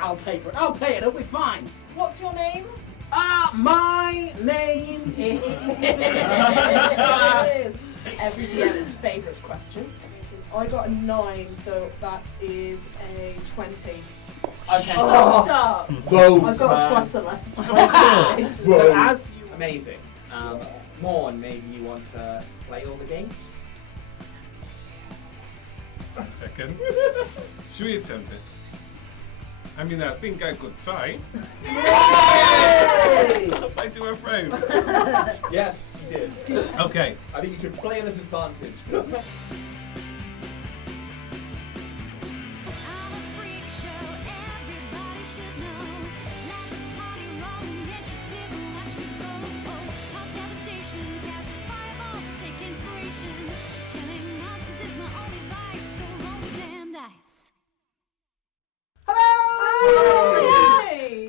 I'll pay for it. I'll pay it. It'll be fine. What's your name? My name is... Every DM's favourite question. I got a 9, so that is a 20. Okay. Oh, shut up. Whoa, I've got a plus 11. So as... Amazing. Morn, maybe you want to play all the games? A second. Should we attempt it? I mean, I think I could try. If I do a frame. Yes, you did. Okay. I think you should play at an advantage.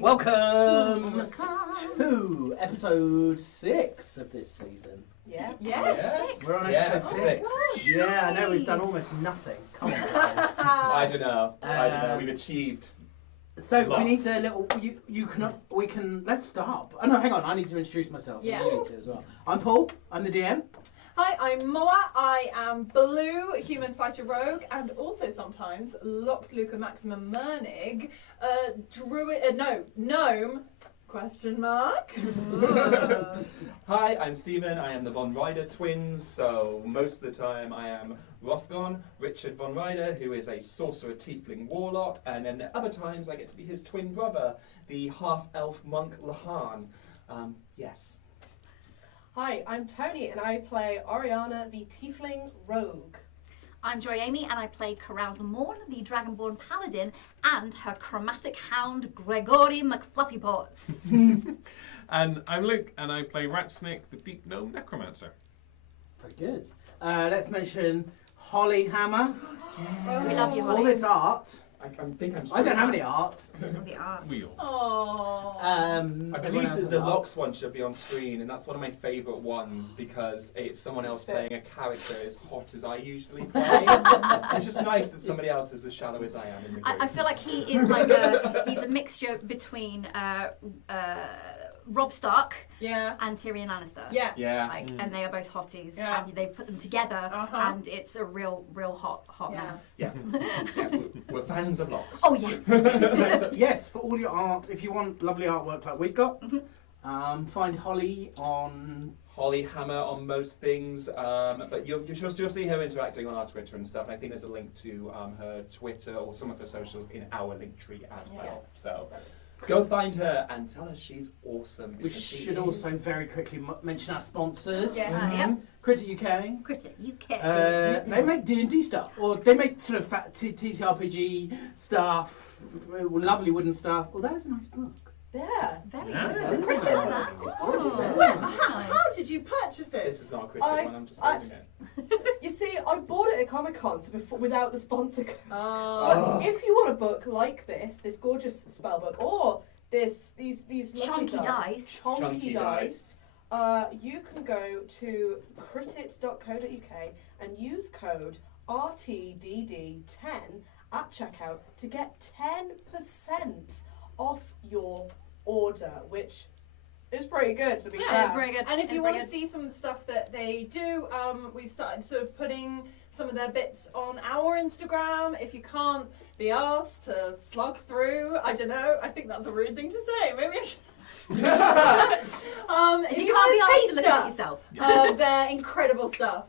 Welcome to episode 6 of this season. Yeah. Yes. We're on Yeah, episode 6. Yeah, I know we've done almost nothing. Come on, guys. I don't know. We've achieved. So Lots. we need a little. We can. Let's start. Oh no, hang on. I need to introduce myself. Yeah. You need to as well. I'm Paul. I'm the DM. Hi, I'm Moa. I am Blue, Human Fighter Rogue, and also sometimes Lox Luca Maximum Mernig, Gnome, question mark. Hi, I'm Stephen. I am the Von Ryder twins, so most of the time I am Rothgon, Richard Von Ryder, who is a sorcerer tiefling warlock, and then other times I get to be his twin brother, the half-elf monk Lahan. Yes. Hi, I'm Tony and I play Oriana, the Tiefling Rogue. I'm Joy Amy and I play Carousel Morn, the Dragonborn Paladin, and her chromatic hound Gregory McFluffypaws. And I'm Luke, and I play Ratsnick, the Deep Gnome Necromancer. Very good. Let's mention Holly Hammer. We love you, All Holly. this art. I think I'm. I don't have any art. The art. Wheel. Aww. I Everyone believe else that has the art. Lox one should be on screen, and that's one of my favourite ones because it's someone else playing a character as hot as I usually play. It's just nice that somebody else is as shallow as I am in the group. I feel like he is he's a mixture between Robb Stark Yeah. and Tyrion Lannister. Yeah. Yeah. And they are both hotties, Yeah. and they've put them together, Uh-huh. and it's a real hot Yeah. mess. Yeah. We're fans of Lox. Oh yeah. So, yes, for all your art, if you want lovely artwork like we've got, find Holly on. Holly Hammer on most things, but you'll see her interacting on our Twitter and stuff. And I think there's a link to her Twitter or some of her socials in our link tree as well. Yes. So go find her and tell her she's awesome. We because she should is. also very quickly mention our sponsors. Yeah. Yeah. Critter UK. Critter, you They make D&D stuff, or they make sort of TTRPG stuff, lovely wooden stuff. Oh, that's a nice book. Yeah. Very Yeah. good. It's a a Critter. Critter. That. It's Oh, gorgeous, isn't it? very How did you purchase it? This is not a Christian one. I'm just holding it. You see, I bought it at Comic-Con so without the sponsor code. Oh. If you want a book like this gorgeous spell book, or these lovely Chunky dice. chunky dice, you can go to critit.co.uk and use code RTDD10 at checkout to get 10% off your order, which is pretty good to be Yeah, fair. It's very good. And if It's you very want to good. see some of the stuff that they do, we've started sort of putting some of their bits on our Instagram. If you can't be asked to slog through, I don't know, I think that's a rude thing to say. Maybe I should. If If you you can't be want asked a to look at taster yourself. of their incredible stuff,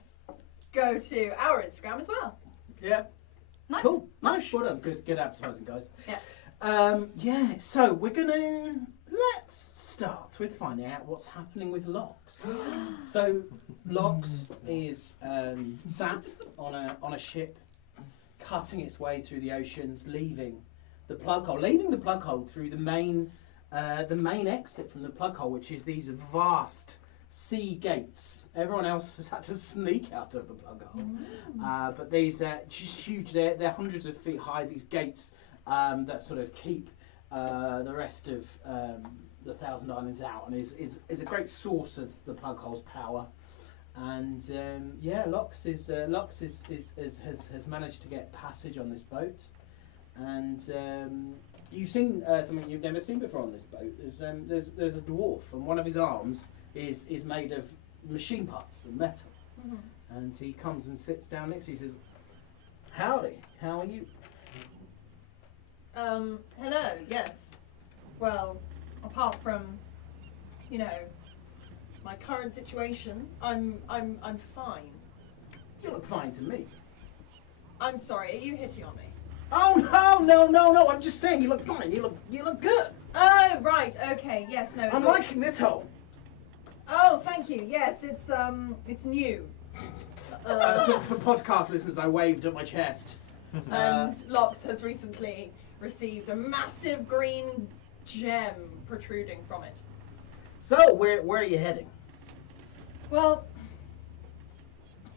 go to our Instagram as well. Yeah. Nice. Cool. Lush. Nice. Well done. Good advertising, guys. Yeah. So let's start with finding out what's happening with Lox. So Lox is sat on a ship, cutting its way through the oceans, leaving the plug hole through the main exit from the plug hole, which is these vast sea gates. Everyone else has had to sneak out of the plug hole, but these just huge. They're hundreds of feet high. These gates that sort of keep the rest of the Thousand Islands out, and is a great source of the plug hole's power. And Lox has managed to get passage on this boat, and You've seen something you've never seen before on this boat. There's a dwarf, and one of his arms is made of machine parts and metal. Mm-hmm. And he comes and sits down next to you. He says, "Howdy, how are you?" Hello. Yes. Well, apart from, you know, my current situation, I'm fine. You look fine to me. I'm sorry. Are you hitting on me? Oh no! I'm just saying you look fine. You look good. Oh, right. Okay. Yes. No. It's I'm all- liking this hole. Oh, thank you. Yes, it's new. For podcast listeners, I waved at my chest. And Lox has recently received a massive green gem protruding from it. So where are you heading? Well,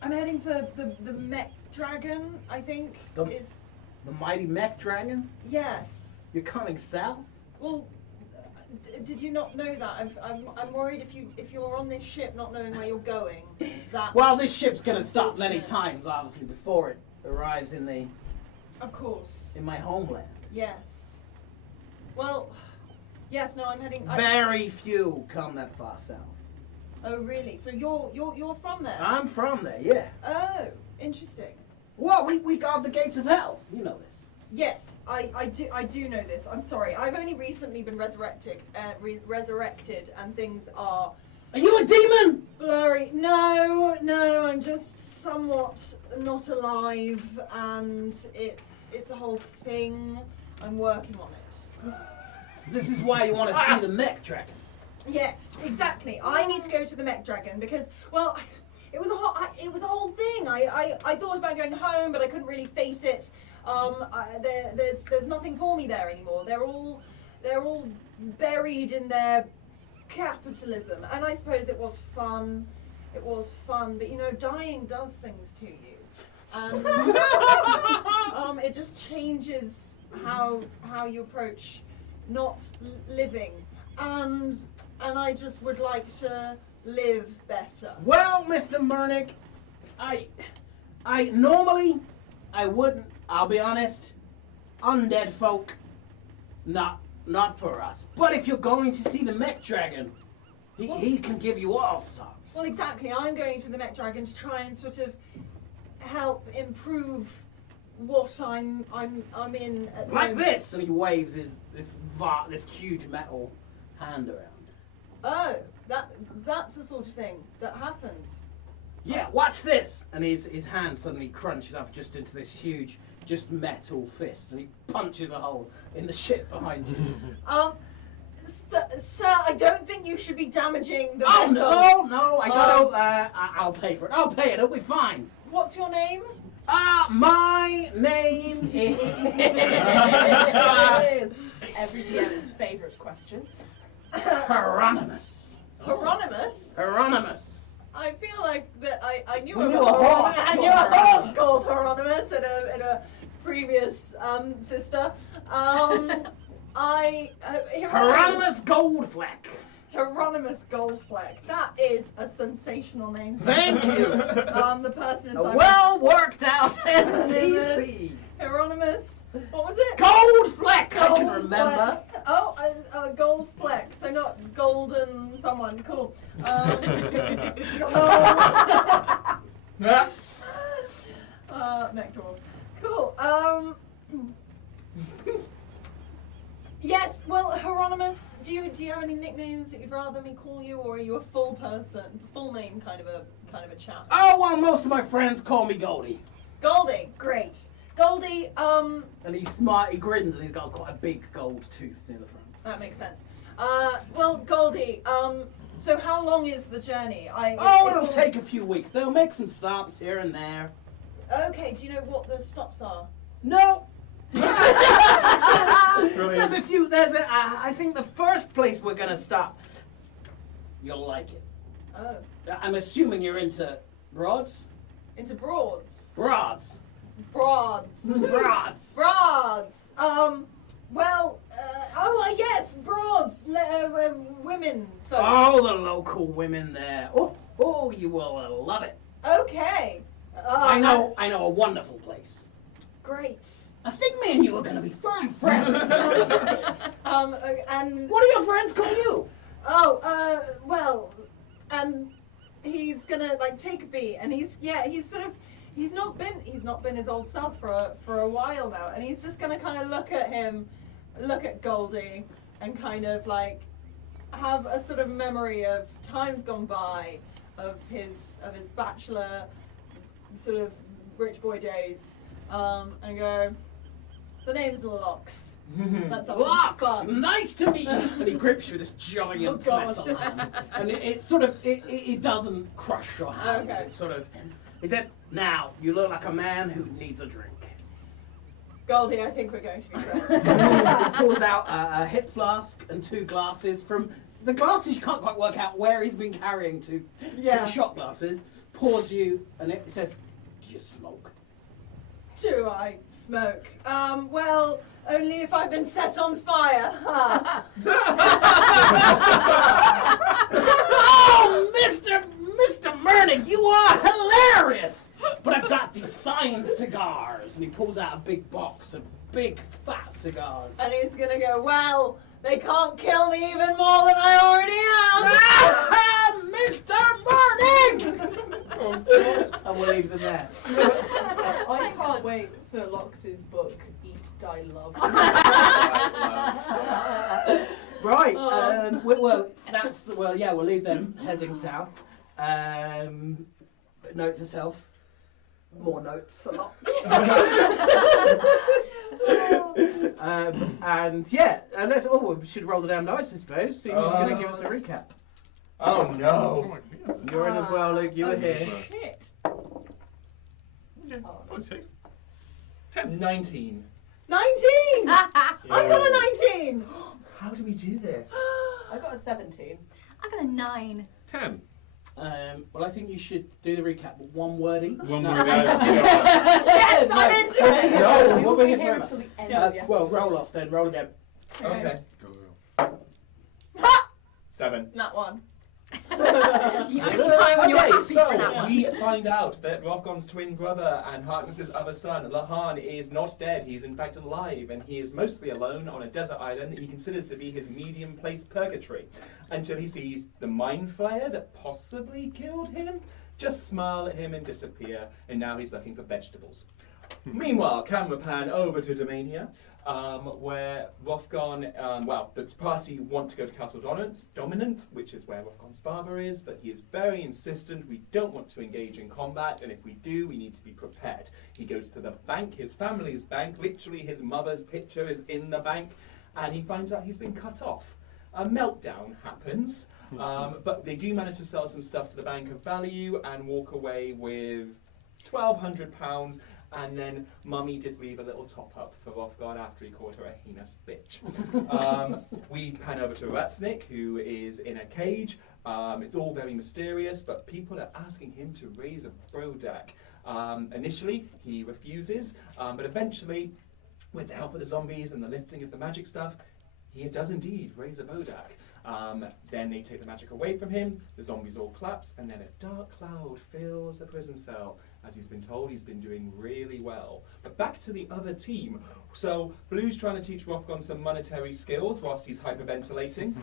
I'm heading for the mech dragon. I think The- is The mighty mech dragon? yes. You're coming south? Well, did you not know that? I'm worried if you're on this ship not knowing where you're going. That Well, this ship's gonna stop many unfortunate. times, obviously, before it arrives in Of course. my homeland. Yes. Well, yes. No, I'm heading. Very few come that far south. Oh, really? So you're from there? I'm from there, yeah. Oh, interesting. Well, we guard the gates of hell. You know this. Yes, I do know this. I'm sorry. I've only recently been resurrected, and things are Are you a demon? blurry. No, I'm just somewhat not alive, and it's a whole thing. I'm working on it. So this is why you want to see the mech dragon. Yes, exactly. I need to go to the mech dragon because, well, it was a whole thing. I thought about going home, but I couldn't really face it. There's nothing for me there anymore. They're all buried in their capitalism, and I suppose it was fun. It was fun, but you know, dying does things to you, and it just changes how you approach not living, and I just would like to live better. Well, Mr. Murnick, I normally I wouldn't. I'll be honest. Undead folk, not for us. But if you're going to see the mech dragon, he can give you all sorts. Well, exactly. I'm going to the mech dragon to try and sort of help improve what I'm in at the Like moment. this, and he waves this huge metal hand around. Oh, that's the sort of thing that happens. Yeah, watch this! And his hand suddenly crunches up just into this huge, just metal fist, and he punches a hole in the ship behind you. Sir, I don't think you should be damaging the Oh vessel. no! I gotta. I'll pay for it. I'll pay it. It'll be fine. What's your name? My name is. Every DM's favourite question. Hieronymus. Hieronymus? Hieronymus. I feel like that I knew We a knew a horse I called knew a horse Hieronymus. called Hieronymus in a previous sister. Hieronymus Goldfleck. Hieronymus Goldfleck. That is a sensational name. Thank you. The person A inside. well worked out NPC. Hieronymus. What was it? Goldfleck. I can Gold remember. Fleck. Oh, Gold Fleck. So not golden someone. Cool. Mech dwarf. Cool. Yes. Well, Hieronymus. Do you have any nicknames that you'd rather me call you, or are you a full person, full name kind of a chap? Oh well, most of my friends call me Goldie. Goldie. Great. Goldie. And he's smart. He grins, and he's got quite a big gold tooth near the front. That makes sense. Well, Goldie, so how long is the journey? It'll take a few weeks. They'll make some stops here and there. Okay, do you know what the stops are? No. Brilliant. There's a few. I think the first place we're gonna stop. You'll like it. Oh, I'm assuming you're into broads. into Broads. Broads. Broads. Broads. Broads. Yes, Broads. Women folk. All the local women there. Oh, you will love it. Okay. I know a wonderful place. Great. I think me and you are going to be firm friends. And What do your friends call you? well, and he's gonna like take a beat, and he's not been his old self for a while now, and he's just gonna kind of look at Goldie, and kind of like have a sort of memory of times gone by, of his bachelor sort of rich boy days, and go, the name's Locks. That's absolutely Locks, fun. nice to meet you. And he grips you with this giant Oh, God. metal hand, and it doesn't crush your hand. Okay. It sort of. He said, "Now you look like a man who needs a drink." Goldie, I think we're going to be friends. He pulls out a hip flask and 2 glasses. From the glasses, you can't quite work out where he's been carrying to. Yeah. 2 shot glasses. Pours you, and it says, "Do you smoke?" Do I smoke? Well, only if I've been set on fire. Huh? Oh, Mr. Murnick, you are hilarious! But I've got these fine cigars, and he pulls out a big box of big fat cigars. And he's gonna go, well, they can't kill me even more than I already am. Mr. Murnick! And we'll leave them there. I can't wait for Lox's book, Eat, Die, Love. Right, we'll leave them heading south. Note to self, more notes for Locks. And we should roll the damn dice, I suppose. So you're going to give us a recap. Oh Oh no! my god. You're in as well, Luke. You were here. Shit. Yeah, 46. 10. 19. 19! I got a 19! How do we do this? I got a 17. I got a 9. 10. Well, I think you should do the recap, but one word each. One No. word each. Yes, I'm into it! No, we we'll will be be here here forever. until the end Yeah, of the episode. well, roll off then. Roll again. Okay. Go. 7. That one. The only time when you're happy for that So one. we find out that Rothgon's twin brother and Harkness's other son, Lahan, is not dead. He's in fact alive, and he is mostly alone on a desert island that he considers to be his medium-placed purgatory, until he sees the mind flayer that possibly killed him just smile at him and disappear, and now he's looking for vegetables. Meanwhile, camera pan over to Domania, where Rothgon, the party want to go to Castle Dominance, which is where Rothgon's father is, but he is very insistent. We don't want to engage in combat, and if we do, we need to be prepared. He goes to the bank, his family's bank, literally his mother's picture is in the bank, and he finds out he's been cut off. A meltdown happens, but they do manage to sell some stuff to the bank of value and walk away with £1,200. And then Mummy did leave a little top up for Rothgon after he called her a heinous bitch. We pan over to Ratsnick, who is in a cage. It's all very mysterious, but people are asking him to raise a brodak. Initially, he refuses, but eventually, with the help of the zombies and the lifting of the magic stuff, he does indeed raise a bodak. Then they take the magic away from him, the zombies all collapse, and then a dark cloud fills the prison cell. As he's been told, he's been doing really well. But back to the other team. So Blue's trying to teach Rothgon some monetary skills whilst he's hyperventilating.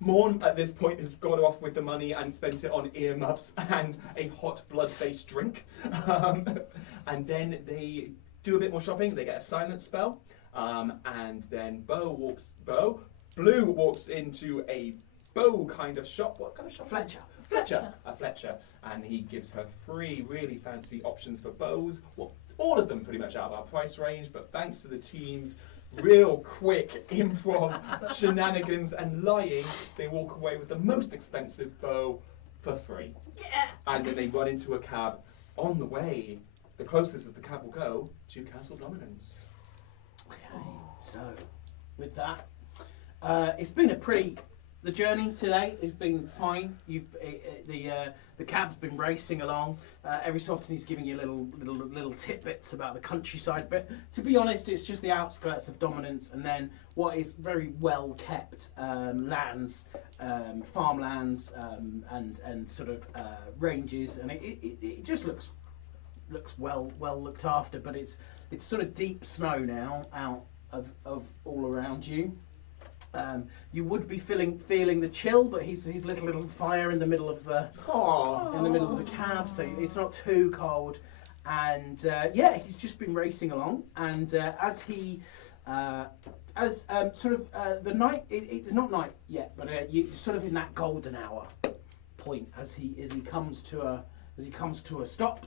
Morn, at this point, has gone off with the money and spent it on earmuffs and a hot blood-based drink. And then they do a bit more shopping. They get a silence spell. And then Blue walks into a bow kind of shop. What kind of shop? Fletcher. And he gives her 3 really fancy options for bows. Well, all of them pretty much out of our price range, but thanks to the team's real quick improv shenanigans and lying, they walk away with the most expensive bow for free. Yeah! Ah. And then they run into a cab on the way. The closest as the cab will go to Castle Dominance. Okay, so with that, it's been the journey today has been fine. The cab's been racing along. Every so often he's giving you little tidbits about the countryside bit. To be honest, it's just the outskirts of Dominance, and then what is very well kept lands, farmlands, and sort of ranges, and it just looks well looked after. But it's sort of deep snow now out of all around you. You would be feeling the chill, but he's lit a little fire in the middle of the cab, so it's not too cold. And he's just been racing along, and as the night, it's not night yet, but you sort of in that golden hour point as he comes to a stop,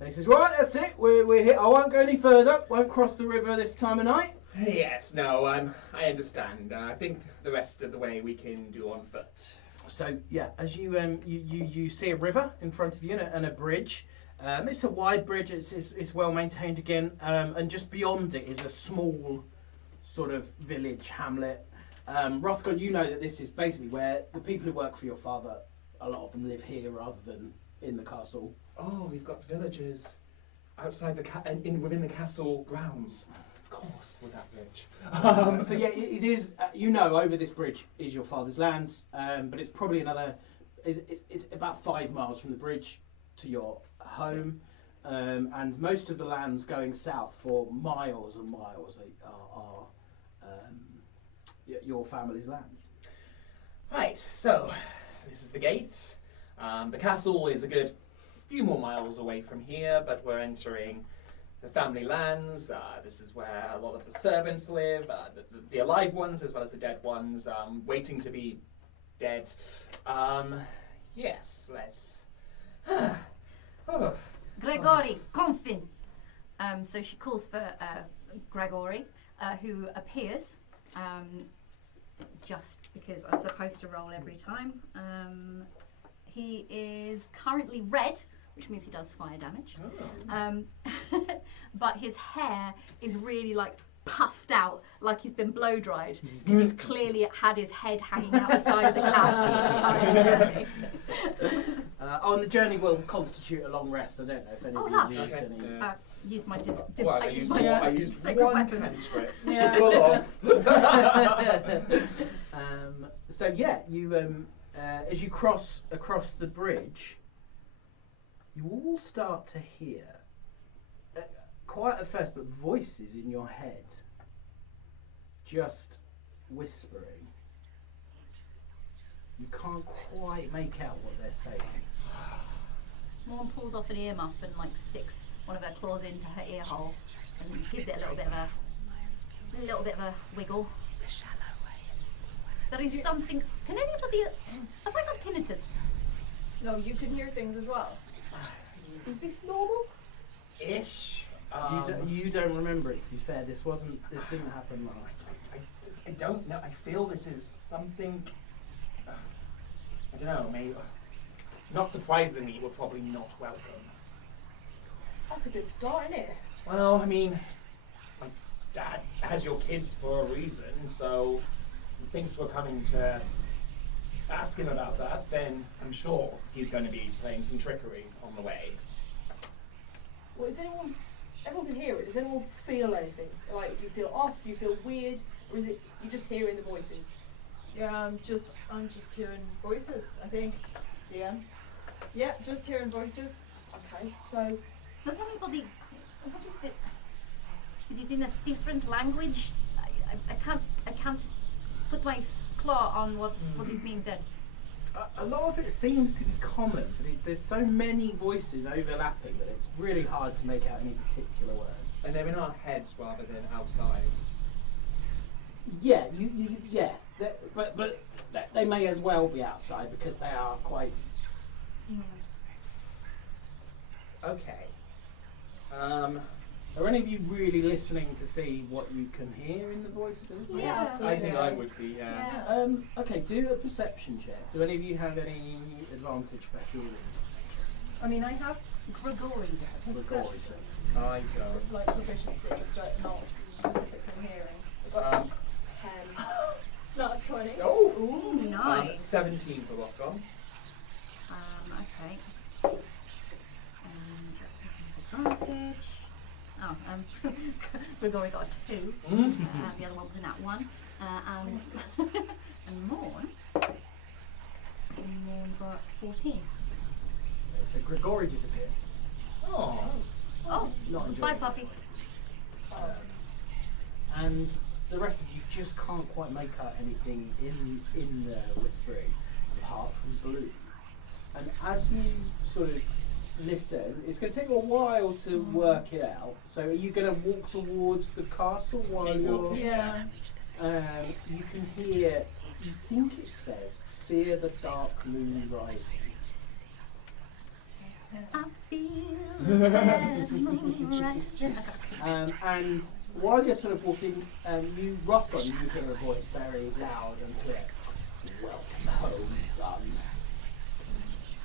and he says, "Right, that's it. We're here. I won't go any further. Won't cross the river this time of night." Yes, no, I understand. I think the rest of the way we can do on foot. So yeah, as you see a river in front of you and a bridge. It's a wide bridge. It's well maintained again, and just beyond it is a small sort of village hamlet. Rothgon, you know that this is basically where the people who work for your father, a lot of them live here rather than in the castle. Oh, we've got villagers outside within the castle grounds. Of course, we're that rich. So yeah, it is. Over this bridge is your father's lands, but it's probably it's about 5 miles from the bridge to your home, and most of the lands going south for miles and miles are your family's lands. Right, so this is the gate. The castle is a good few more miles away from here, but we're entering the family lands. This is where a lot of the servants live, the alive ones as well as the dead ones, waiting to be dead. Yes, let's... Gregory, confin. So she calls for Gregory, who appears, just because I'm supposed to roll every time. He is currently red, which means he does fire damage. But his hair is really puffed out, like he's been blow dried, because he's clearly had his head hanging out the side of the cab the entire journey. And the journey will constitute a long rest. I don't know if any of you used any. Use my I used sacred one weapon. cantrip Yeah. to pull off. So yeah, you as you cross across the bridge, you all start to hear, quiet at first, but voices in your head, just whispering. You can't quite make out what they're saying. Morn pulls off an earmuff and sticks one of her claws into her ear hole and gives it a little bit of a wiggle. There is something. Can anybody? Have I got tinnitus? No, you can hear things as well. Is this normal? Ish. You don't remember it. To be fair, this didn't happen last. I don't know. I feel this is something. I don't know. Maybe. Not surprisingly, we're probably not welcome. That's a good start, isn't it? Well, I mean, my dad has your kids for a reason, so if he thinks we're coming to ask him about that, then I'm sure he's going to be playing some trickery on the way. Well, everyone can hear it. Does anyone feel anything? Do you feel off? Do you feel weird? Or is it you just hearing the voices? Yeah, I'm just hearing voices, I think. DM. Yeah, just hearing voices. Okay, so Does anybody? What is it? Is it in a different language? I can't put my claw on what is being said. A lot of it seems to be common, but there's so many voices overlapping that it's really hard to make out any particular words. And they're in our heads rather than outside. Yeah, but they may as well be outside because they are quite. Okay. Are any of you really listening to see what you can hear in the voices? Yeah, absolutely. I think I would be, yeah. Okay, do a perception check. Do any of you have any advantage for hearing? I mean, I have Gregory does. Gregory does. I don't. proficiency, but not specific in hearing. I got 10. not 20. Oh! Ooh, nice. 17 for Rothgon. Okay. Advantage. Oh, Gregory got a 2. The other one was a nat 1. And Morn got 14. So Gregory disappears. Oh. Oh, Not bye, enjoying puppy. the voices. And the rest of you just can't quite make out anything in the whispering, apart from Blue. And as you sort of listen, it's going to take you a while to work it out. So are you going to walk towards the castle while Keep you're... walking. Yeah. You can hear, you think it says, "Fear the dark moon rising." I feel the moon rising. And while you're sort of walking, Rothgon, you hear a voice very loud and clear. "Welcome home, son.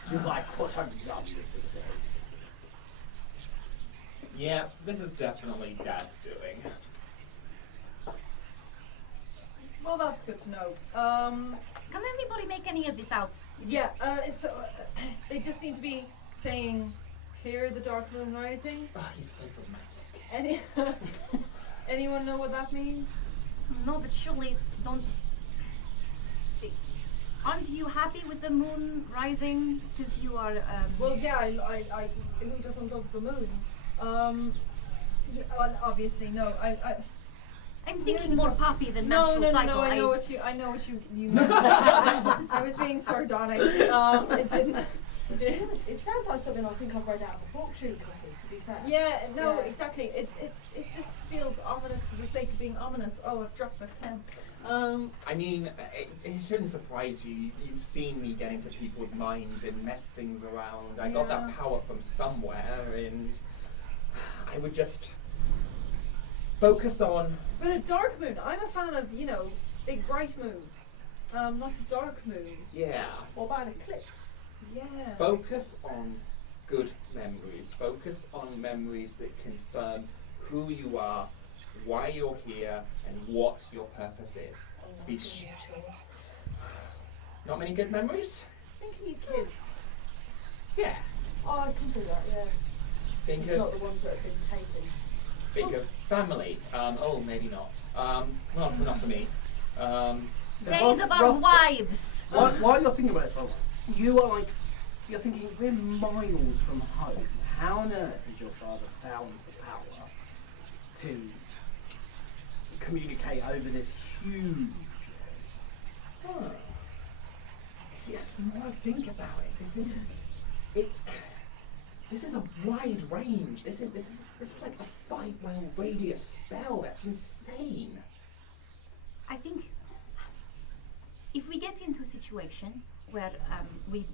Do you like what I've done with the place?" Yeah, this is definitely Dad's doing. Well, that's good to know. Can anybody make any of this out? Is Yeah. They just seem to be saying, "Fear the dark moon rising." Oh, he's so dramatic. Any anyone know what that means? it- No, but surely don't. Aren't you happy with the moon rising? Because you are. Well, yeah. I who doesn't love the moon? Yeah, well, obviously no. I'm thinking more poppy than No, menstrual cycle. I know what you meant. I was being sardonic. It didn't. It sounds like something I think I've read out of a fortune cookie, to be fair. Yeah, no, Yeah. exactly. It just feels ominous for the sake of being ominous. Oh, I've dropped my pen. I mean, it shouldn't surprise you. You've seen me get into people's minds and mess things around. I got Yeah. that power from somewhere, and I would just focus on. But a dark moon. I'm a fan of big bright moon. Not a dark moon. Yeah. What about an eclipse? Yeah. Focus on good memories. Focus on memories that confirm who you are, why you're here, and what your purpose is. Oh, Be that's sh- gonna be useful. Not many good memories? Think of your kids. Yeah. Oh, I can do that, yeah. Think Not of the ones that have been taken. family. Maybe not. Not for me. So Days Roth- of our Roth- wives. While you're thinking about it, Roth, you're thinking, we're miles from home. How on earth has your father found the power to communicate over this huge area? Huh. See, the more I think about it, this is a wide range. This is like a 5-mile radius spell. That's insane. I think if we get into a situation where we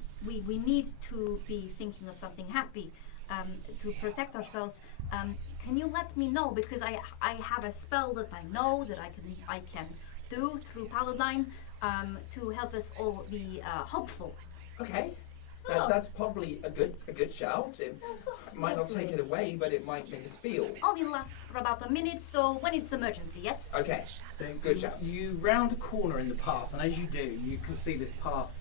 need to be thinking of something happy to protect ourselves, can you let me know? Because I have a spell that I know that I can do through Paladine to help us all be hopeful. Okay. Oh. That's probably a good shout. It might not take it away, but it might make us feel. Only lasts for about a minute, so when it's emergency, yes? Okay. So Good shout. you round a corner in the path, and as you do, you can see this path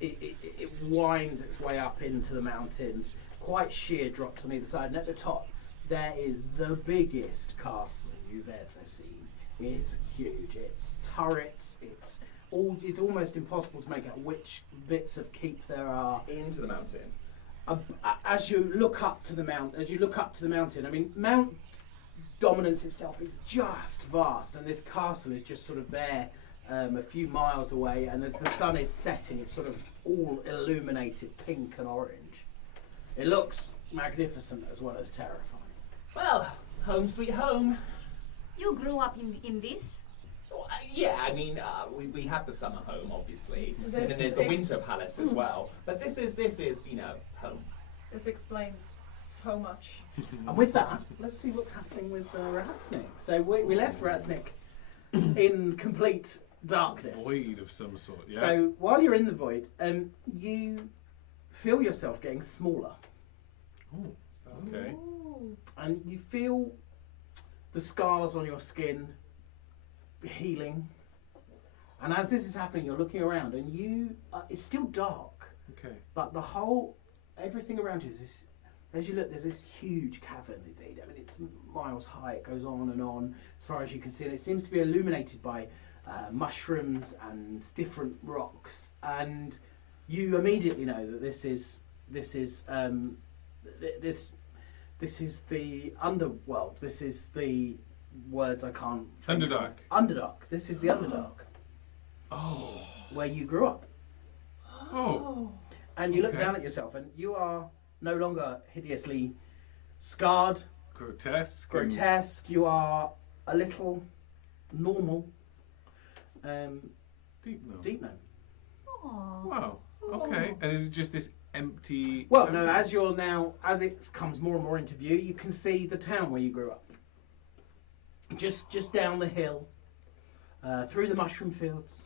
it winds its way up into the mountains, quite sheer drops on either side, and at the top there is the biggest castle you've ever seen. It's huge. It's turrets. It's almost impossible to make out which bits of keep there are. Into the mountain. As you look up to the mountain, I mean, Mount Dominance itself is just vast, and this castle is just sort of there, a few miles away. And as the sun is setting, it's sort of all illuminated pink and orange. It looks magnificent as well as terrifying. Well, home sweet home. You grew up in this? Well, yeah, I mean, we have the summer home, obviously, and This then there's the is- winter palace as well. But this is home. This explains so much. And with that, let's see what's happening with Ratsnick. So we left Ratsnick in complete darkness. Void of some sort, yeah. So while you're in the void, you feel yourself getting smaller, Ooh, okay. and you feel the scars on your skin healing. And as this is happening, you're looking around, and it's still dark, Okay. but everything around you is this. As you look, there's this huge cavern. It's miles high. It goes on and on as far as you can see, and it seems to be illuminated by mushrooms and different rocks. And you immediately know that this This is the underworld. This is the words I can't think Underdark. of. Underdark. This is the Underdark, Oh. where you grew up. Oh. And you look Okay. down at yourself, and you are no longer hideously scarred, Grotesque. and- grotesque. You are a little normal. Deep gnome. Deep gnome. Aw. Wow. Okay. And is it just this empty? Well, no. As it comes more and more into view, you can see the town where you grew up. Just down the hill, through the mushroom fields.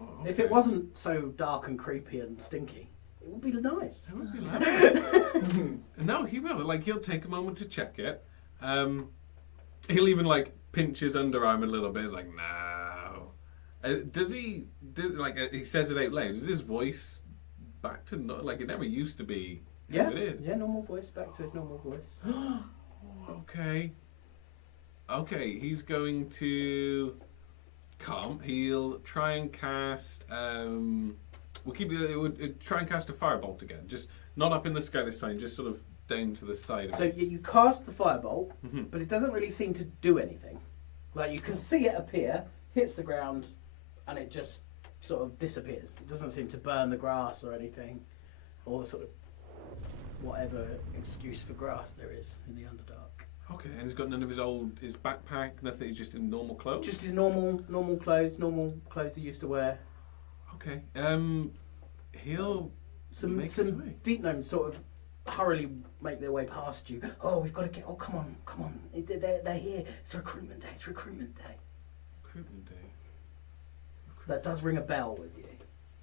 Oh, If okay. it wasn't so dark and creepy and stinky, it would be nice. It would be lovely. No, he will. Like, he'll take a moment to check it. He'll even like pinch his underarm a little bit. He's like, no. Does he? He says it out loud. Is his voice back to like it never used to be? Yeah, how it is? yeah, normal voice, back to his normal voice. Okay. Okay, he's going to calm. He'll try and cast. Try and cast a firebolt again. Just not up in the sky this time. Just sort of down to the side of So it. you cast the firebolt, Mhm. but it doesn't really seem to do anything. Like you can see it appear, hits the ground, and it just sort of disappears. It doesn't seem to burn the grass or anything, or the sort of whatever excuse for grass there is in the Underdark. Okay, and he's got none of his backpack. Nothing. He's just in normal clothes. Just his normal clothes he used to wear. Okay. He'll Some make his way. deep gnomes sort of hurriedly make their way past you. Oh, we've got to get. Oh, come on. They're here. It's recruitment day. Recruitment day. That does ring a bell with you.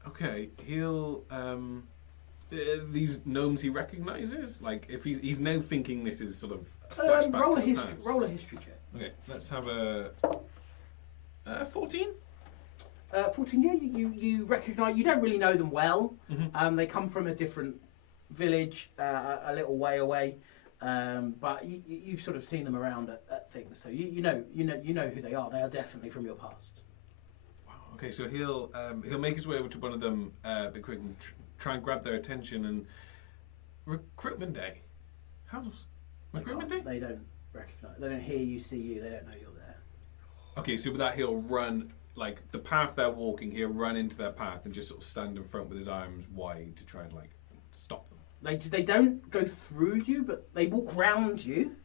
Okay, he'll these gnomes he recognizes. Like if he's now thinking this is sort of a flashback Roll to a the history. past. Roll a history check. Okay, let's have a 14. 14. Yeah, you recognise. You don't really know them well. Mhm. They come from a different village, a little way away. But you've sort of seen them around at things, so you know who they are. They are definitely from your past. Wow. Okay, so he'll make his way over to one of them, a bit quick, and try and grab their attention. And recruitment day. How's recruitment day? They don't recognise. They don't hear you, see you. They don't know you're there. Okay, so with that he'll run like the path they're walking. He'll run into their path and just sort of stand in front with his arms wide to try and like stop them. They don't go through you, but they walk round you.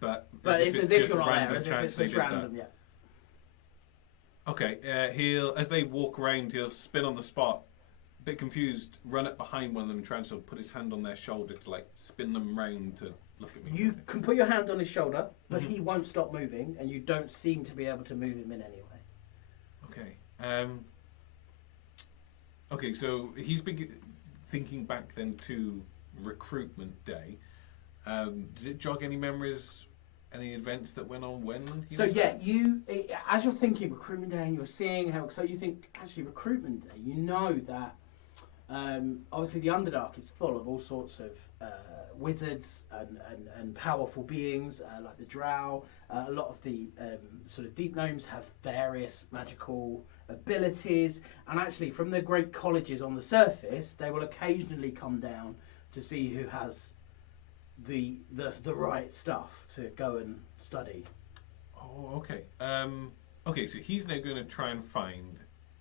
But It's as if just you're not random there. As if chance it's they just did that. random. Yeah. Okay, he'll as they walk around, he'll spin on the spot, a bit confused, run up behind one of them and try and sort of put his hand on their shoulder to like spin them round to look at me. You can put your hand on his shoulder, but Mhm. he won't stop moving, and you don't seem to be able to move him in any way. Okay. Okay, so he's been thinking back then to recruitment day. Does it jog any memories, any events that went on when he So was yeah, there? as you're thinking recruitment day, and you're seeing how so you think actually recruitment day. You know that obviously the Underdark is full of all sorts of wizards and powerful beings like the Drow. A lot of the sort of deep gnomes have various magical abilities, and actually from the great colleges on the surface, they will occasionally come down to see who has the right stuff to go and study. Oh, okay. Okay, so he's now going to try and find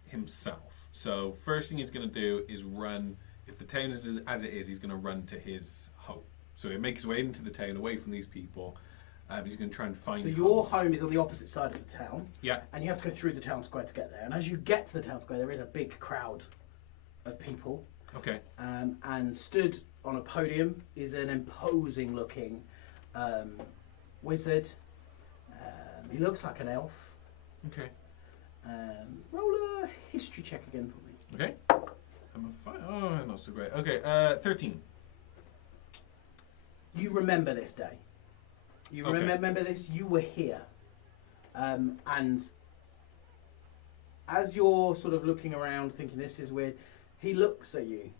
himself. So first thing he's going to do is run. If the town is as it is, he's going to run to his home. So he makes his way into the town, away from these people. He's going to try and find. So your home is on the opposite side of the town. Yeah. And you have to go through the town square to get there. And as you get to the town square, there is a big crowd of people. Okay. And stood on a podium is an imposing-looking wizard. He looks like an elf. Okay. Roll a history check again for me. Okay. Oh, not so great. Okay. 13. You remember this day. You Okay. remember this. You were here, and as you're sort of looking around, thinking this is weird, he looks at you.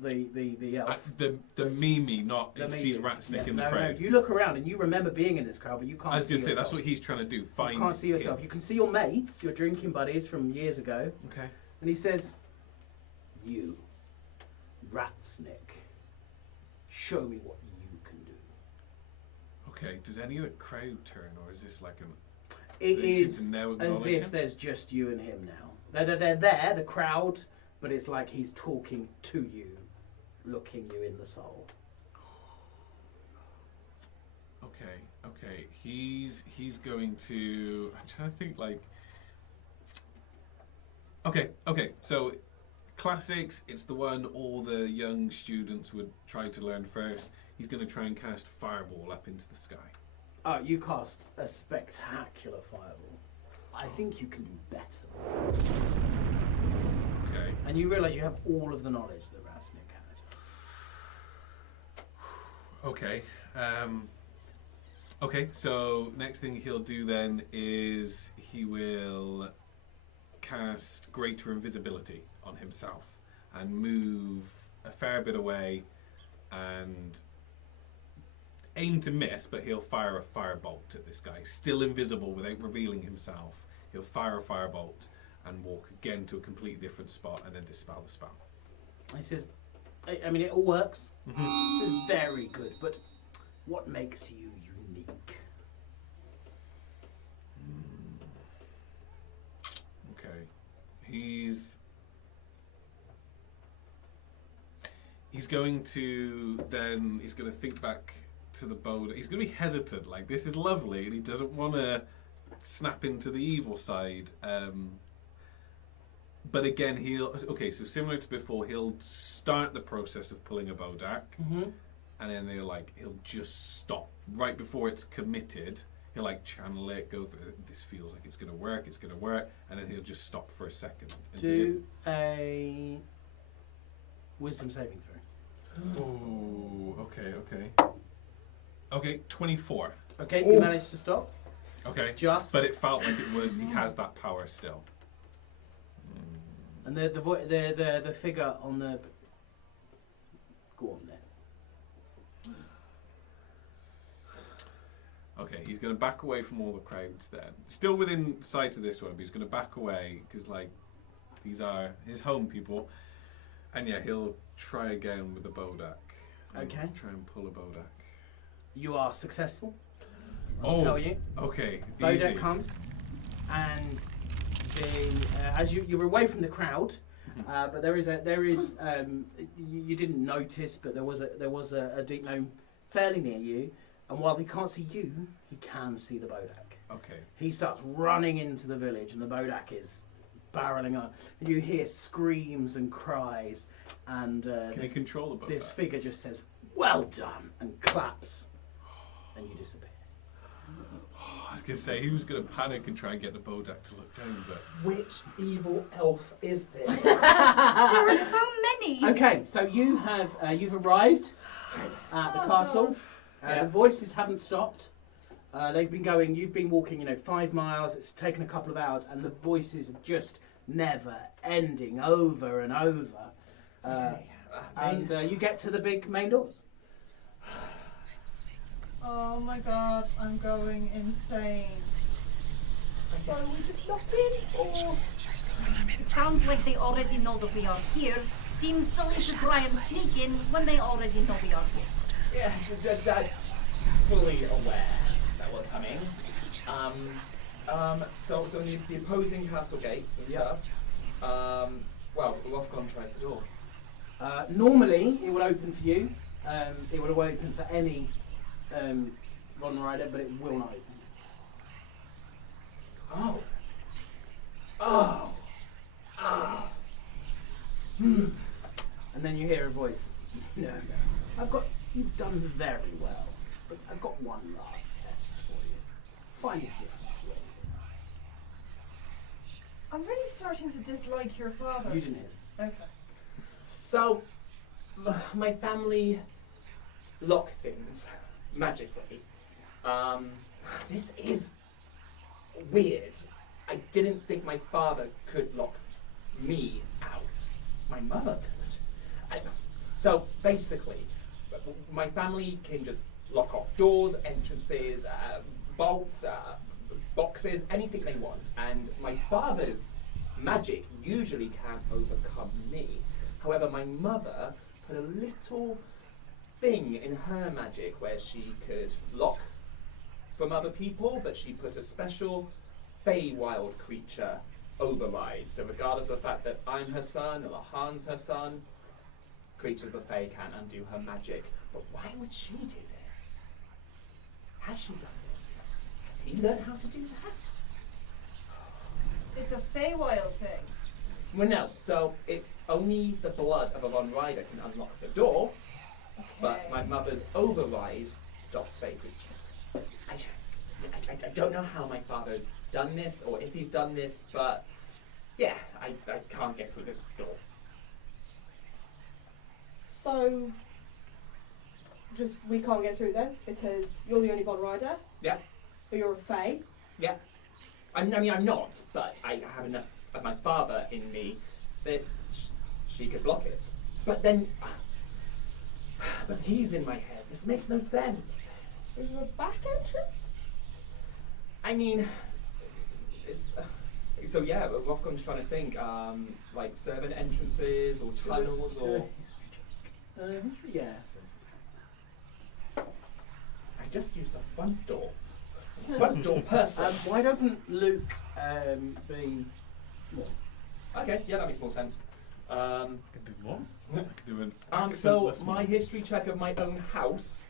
The elf. The Mimi, not The he sees medium. Ratsnick Yeah, in the no, crowd. you look around and you remember being in this crowd, but you can't. I was see going to say yourself. that's what he's trying to do. You Find. can't see yourself. You can see your mates, your drinking buddies from years ago, Okay. and he says, "You, Ratsnick, show me what Okay, does any of the crowd turn, or is this like an... It They seem is to now as acknowledge if him? there's just you and him now. They're there, the crowd, but it's like he's talking to you, looking you in the soul. Okay. He's going to... I'm trying to think, like... Okay, so... Classics, it's the one all the young students would try to learn first. He's going to try and cast Fireball up into the sky. Oh, you cast a spectacular fireball. I think you can do better than that. Okay. And you realise you have all of the knowledge that Ratsnick had. Okay. Okay, so next thing he'll do then is he will cast Greater Invisibility on himself and move a fair bit away and aim to miss, but he'll fire a firebolt at this guy. Still invisible without revealing himself. He'll fire a firebolt and walk again to a completely different spot and then dispel the spell. He says, I mean, it all works. Mhm. It's very good, but what makes you unique? Okay. He's going to think back to the boulder. He's going to be hesitant, like, this is lovely, and he doesn't want to snap into the evil side. But again, so similar to before, he'll start the process of pulling a bodak, Mm-hmm. and then he'll just stop right before it's committed. He'll like channel it, go through it. This feels like it's going to work, and then he'll just stop for a second. And Do a wisdom saving throw. Oh, okay. Okay, 24. Okay, you managed to stop. Okay, Just. but it felt like he has that power still. And the figure on the. Go on then. Okay, he's going to back away from all the crowds then. Still within sight of this one, but he's going to back away because, like, these are his home people. And yeah, he'll try again with the bodak. Okay. Try and pull a bodak. You are successful. I'll tell you. Okay, Bodak easy. comes, and as you're away from the crowd, but there is you didn't notice, but there was a deep gnome fairly near you, and while he can't see you, he can see the bodak. Okay. He starts running into the village, and the bodak is barreling on, and you hear screams and cries, and Can he control the bodak? this figure just says, "Well done," and claps, and you disappear. I was going to say, he was going to panic and try and get the bodak to look down, but... Which evil elf is this? There are so many. Okay, so you have you've arrived at the castle. The voices haven't stopped. They've been going. You've been walking, 5 miles. It's taken a couple of hours, and the voices are just never ending, over and over. And you get to the big main doors. Oh my god, I'm going insane. So we just knock in, or It sounds like they already know that we are here. Seems silly to try and sneak in when they already know we are here. Yeah, Dad's fully aware that we're coming. So in the opposing castle gates and Yep. stuff. Rothgon tries the door. Normally, it would open for you. It would have opened for any Ron Rider, but it will not open. And then you hear a voice. No, you've done very well, but I've got one last test for you. Find a different way. I'm really starting to dislike your father. You didn't hear this. Okay. So, my family lock things magically. This is weird. I didn't think my father could lock me out. My mother could. So basically, my family can just lock off doors, entrances, bolts, boxes, anything they want. And my father's magic usually can't overcome me. However, my mother put a little thing in her magic where she could lock from other people, but she put a special Feywild creature override. So regardless of the fact that I'm her son or Lahan's her son, creatures of the Fey can undo her magic. But why would she do this? Has she done this? Has he learned how to do that? It's a Feywild thing. Well, no. So it's only the blood of a Von Rider can unlock the door, but my mother's override stops Fey creatures. I don't know how my father's done this, or if he's done this, but yeah, I can't get through this door. So, just we can't get through then because you're the only Von Rider. Yeah. But you're a Fey. Yeah. I mean, I'm not, but I have enough of my father in me that she could block it. But then, but he's in my head. This makes no sense. Is there a back entrance? I mean, it's so yeah. But Rothgon's trying to think, like servant entrances or tunnels Do a or. history check. History, yeah. I just used the front door. Front door person. Why doesn't Luke be more? Okay, yeah, that makes more sense. I can do more. I can do an So accentless my one. history check of my own house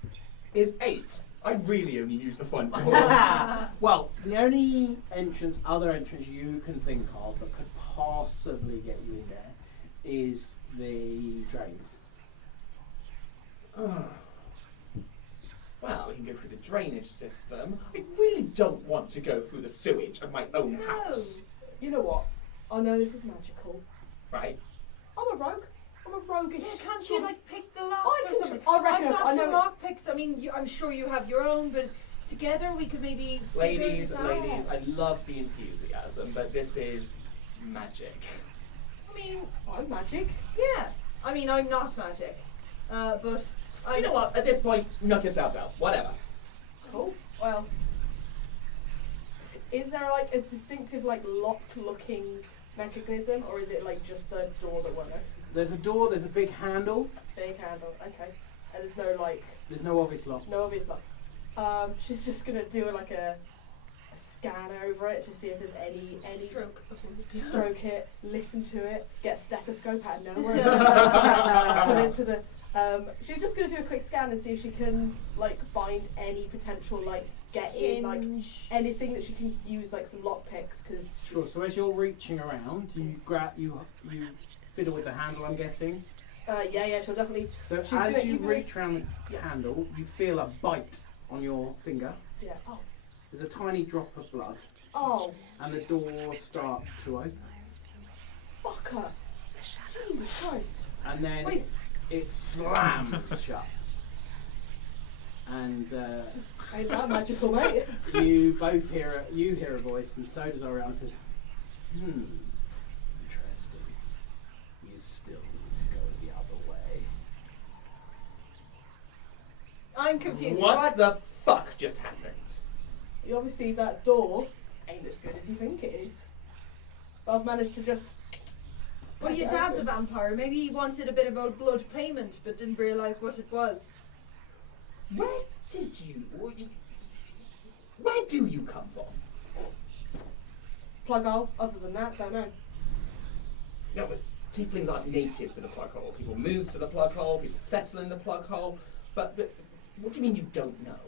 is 8. I really only use the front door. Well, the only other entrance you can think of that could possibly get you in there is the drains. Well, we can go through the drainage system. I really don't want to go through the sewage of my own house. You know what? I know this is magical. Right? I'm a rogue. I'm a roguish. Yeah, can't you like pick the locks I or can. something? I reckon. I've got I know some it's- lock picks. I mean, I'm sure you have your own, but together we could maybe figure Ladies, this out. I love the enthusiasm, but this is magic. I mean, I'm magic. yeah. I mean, I'm not magic, but Do you know what? At this point, knock yourselves out. Whatever. Cool. Well, is there like a distinctive like lock-looking mechanism, or is it like just a door that won't open? There's a door, there's a big handle, Big handle. Okay. And there's no like there's no obvious lock. no obvious lock. She's just gonna do like a scan over it to see if there's any stroke. stroke it, listen to it, get a stethoscope out of nowhere, put it to the. She's just gonna do a quick scan and see if she can like find any potential like get in like anything that she can use like some lock picks because. Sure. So as you're reaching around, you fiddle with the handle, I'm guessing. Yeah, she'll definitely. So She's gonna as you even- reach around the Yes. handle, you feel a bite on your finger. Yeah. There's a tiny drop of blood, Oh, and the door starts to open. fuck her! Jesus Christ! And then Wait. it slams shut. And Ain't that magical, mate? you both hear a voice, and so does Oriana. Says, interesting. You still need to go the other way. I'm confused. What the fuck just happened? Obviously, that door ain't as good as you think it is. But I've managed to just. Well, your dad's a vampire. Maybe he wanted a bit of a blood payment, but didn't realise what it was. Where do you come from? Plug hole. Other than that, don't know. No, but tieflings aren't native to the plug hole. People move to the plug hole, people settle in the plug hole. But what do you mean you don't know?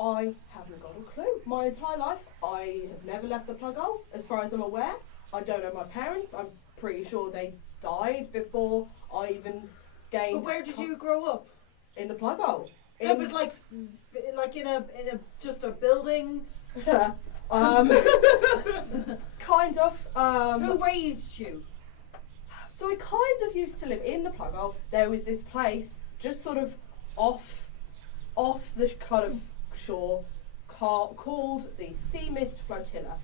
I haven't got a clue. My entire life, I have never left the plug hole, as far as I'm aware. I don't know my parents. I'm pretty sure they died before I even gained. But where did you grow up? In the plug hole. No, but like in a just a building. Kind of. Who raised you? So I kind of used to live in the plug hole. There was this place just sort of off the kind of shore called the Sea Mist Flotilla.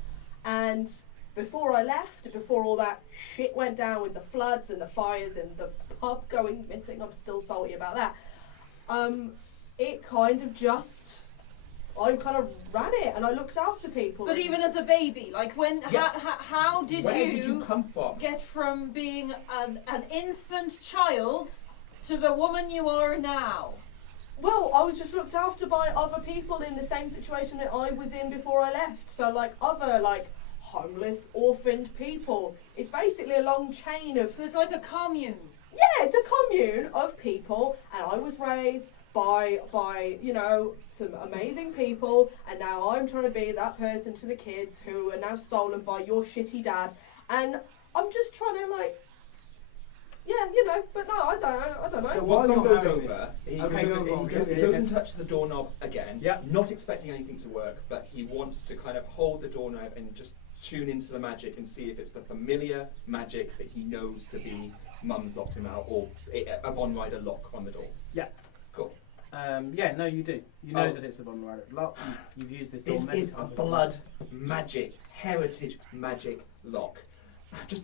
And before I left, before all that shit went down with the floods and the fires and the pub going missing, I'm still salty about that. It kind of just, I kind of ran it and I looked after people. But even as a baby, like when, Yeah. how did Where did you come from? get from being an infant child to the woman you are now? Well, I was just looked after by other people in the same situation that I was in before I left. So, like, other, like, homeless, orphaned people. It's basically a long chain of... So it's like a commune. Yeah, it's a commune of people, and I was raised by you know, some amazing people, and now I'm trying to be that person to the kids who are now stolen by your shitty dad, and I'm just trying to, like... Yeah, you know, but no, I don't know. So while Rothgon you're goes having over, this- he Okay, goes, go over, on, he go, goes, he yeah, goes yeah. and touches the doorknob again, Yeah. not expecting anything to work, but he wants to kind of hold the doorknob and just tune into the magic and see if it's the familiar magic that he knows to be Mum's locked him out, or a Von Rider lock on the door. Yeah. Cool. Yeah, no, you do. You know Oh. that it's a Von Rider lock. You've used this door This many is a times before. blood magic, heritage magic lock. Just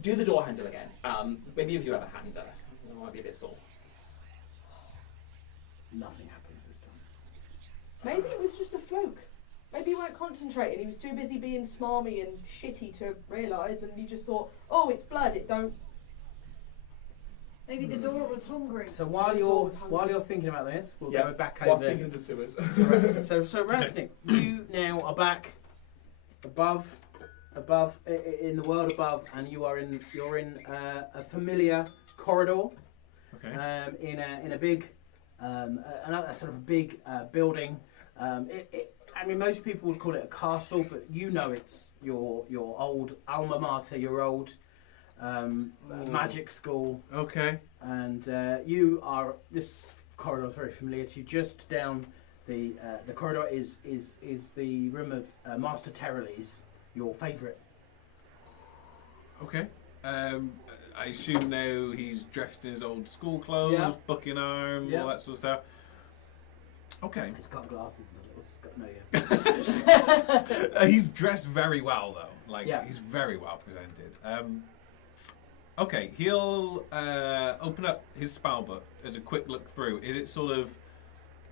do the door handle again. Maybe if you have a hander, it might be a bit sore. Nothing happens this time. Maybe it was just a fluke. Maybe he weren't concentrating. He was too busy being smarmy and shitty to realise, and he just thought, oh, it's blood, it don't... Maybe the door was hungry. So while The door you're was hungry. while you're thinking about this, we'll Yeah, go back While over. speaking of the sewers. So Ratsnick, you now are back above in the world above, and you're in a familiar corridor. Okay. In a big another sort of a big building. I mean, most people would call it a castle, but you know it's your old alma mater, your old magic school, Okay. and this corridor is very familiar to you. Just down the corridor is the room of Master Terrellis, your favourite. Okay. I assume now he's dressed in his old school clothes, Yeah. buck in arm, Yeah. all that sort of stuff. Okay. It's got glasses and a little no, yeah. He's dressed very well though. Like Yeah. he's very well presented. Okay, he'll open up his spell book as a quick look through. Is it sort of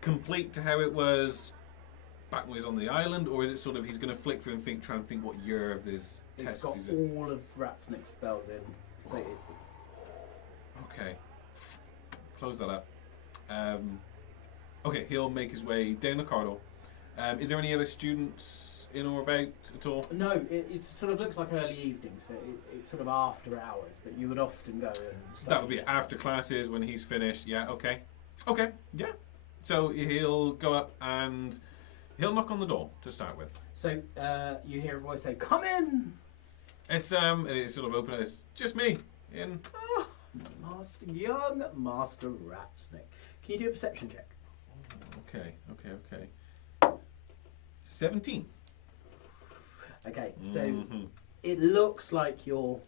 complete to how it was back when he was on the island, or is it sort of he's going to flick through and try and think what year of his It's test got he's in? all of Ratsnick's spells in. But Okay, close that up. Okay, he'll make his way down the corridor. Is there any other students in or about at all? no, it sort of looks like early evening, so it's sort of after hours, but you would often go and study. That would be after classes when he's finished. Yeah, okay. Okay, yeah. So he'll go up and he'll knock on the door to start with. So you hear a voice say, "Come in!" It's sort of open. It's just me. In. Young Master Ratsnick. Can you do a perception check? Okay. 17. Okay, so Mhm. it looks like your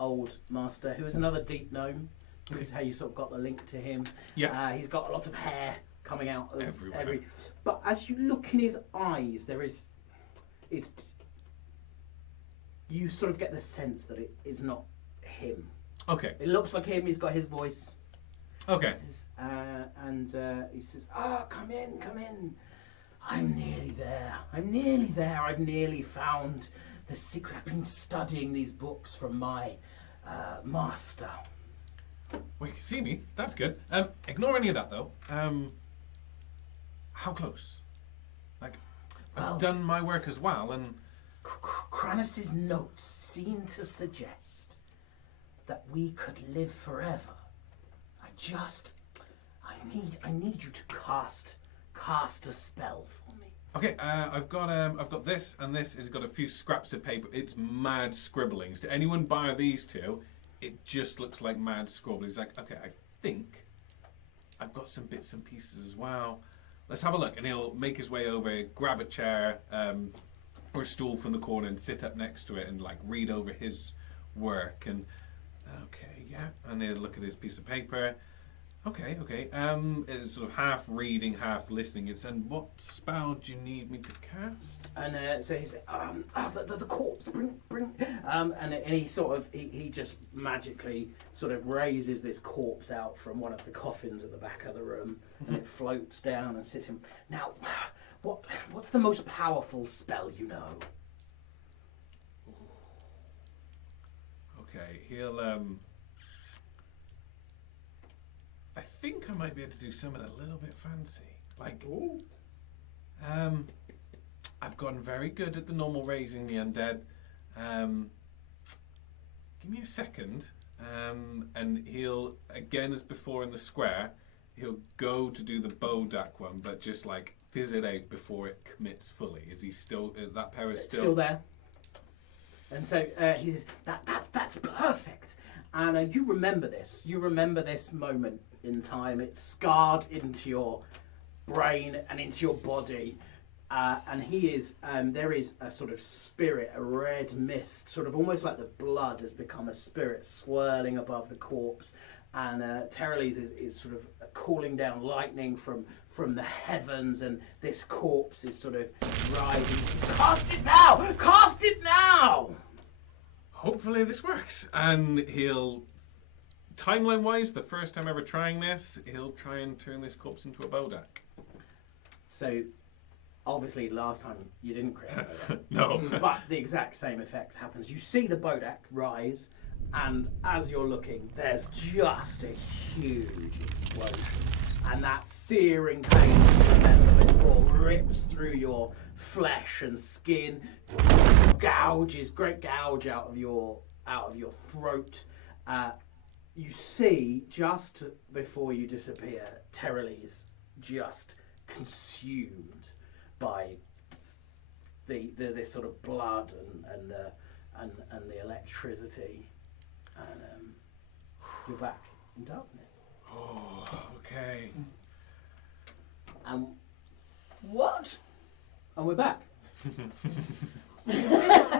old master, who is another deep gnome. This is how you sort of got the link to him. Yeah. He's got a lot of hair coming out of Everywhere. But as you look in his eyes, you sort of get the sense that it is not him. Okay. It looks like him. He's got his voice. Okay. He says, he says, come in, come in. I'm nearly there. I've nearly found the secret. I've been studying these books from my master. Well, you can see me. That's good. Ignore any of that though. How close? Like, Well- I've done my work as well, and Kranis's notes seem to suggest that we could live forever. I need you to cast a spell for me. okay. I've got this, and this has got a few scraps of paper. It's mad scribblings. To anyone bar these two, it just looks like mad scribblings. He's like, okay, I think I've got some bits and pieces as well. Let's have a look. And he'll make his way over, grab a chair or a stool from the corner and sit up next to it and like read over his work. And okay, yeah. And he'll look at his piece of paper. Okay. It's sort of half reading, half listening. It's, and what spell do you need me to cast? And so he's the corpse, bring. And he sort of he just magically sort of raises this corpse out from one of the coffins at the back of the room, and it floats down and sits him. Now, what's the most powerful spell you know? Okay, he'll I think I might be able to do something a little bit fancy. Like, Ooh. I've gotten very good at the normal raising the undead. Give me a second. And he'll, again as before in the square, he'll go to do the Bodak one, but just like fizz it out before it commits fully. Is he still, that pair is It's still there. And so he says, that's perfect. And you remember this. You remember this moment in time. It's scarred into your brain and into your body. And he is, there is a sort of spirit, a red mist, sort of almost like the blood has become a spirit swirling above the corpse. And Terrelise is sort of calling down lightning from the heavens, and this corpse is sort of rising. He says, cast it now! Cast it now! Hopefully this works. And he'll, timeline-wise, the first time ever trying this, he'll try and turn this corpse into a Bodak. So, obviously, last time you didn't create a Bodak. No. But the exact same effect happens. You see the Bodak rise, and as you're looking, there's just a huge explosion. And that searing pain you remember before rips through your flesh and skin, gouges, great gouge out of your throat. You see, just before you disappear, Terrelise just consumed by this sort of blood and the electricity, and you're back in darkness. Oh, okay. And what? And we're back.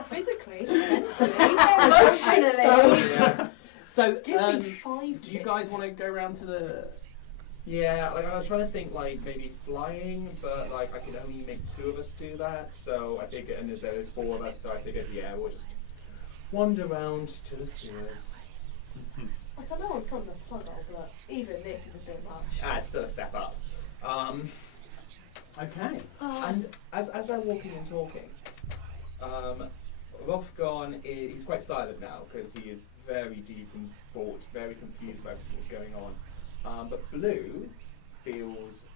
Physically, mentally, Emotionally. Yeah. So, Give me 5 do you guys want to go around to the? Yeah, like I was trying to think like maybe flying, but like I could only make 2 of us do that. So I figured, and there's 4 of us, so I figured, yeah, we'll just wander around to the sewers. Like, I know I'm from the plugger, but even this is a bit much. It's still a step up. Okay. And as they're walking and talking, Rothgon he's quite silent now because he is very deep in thought, very confused about everything that's going on. But Blue feels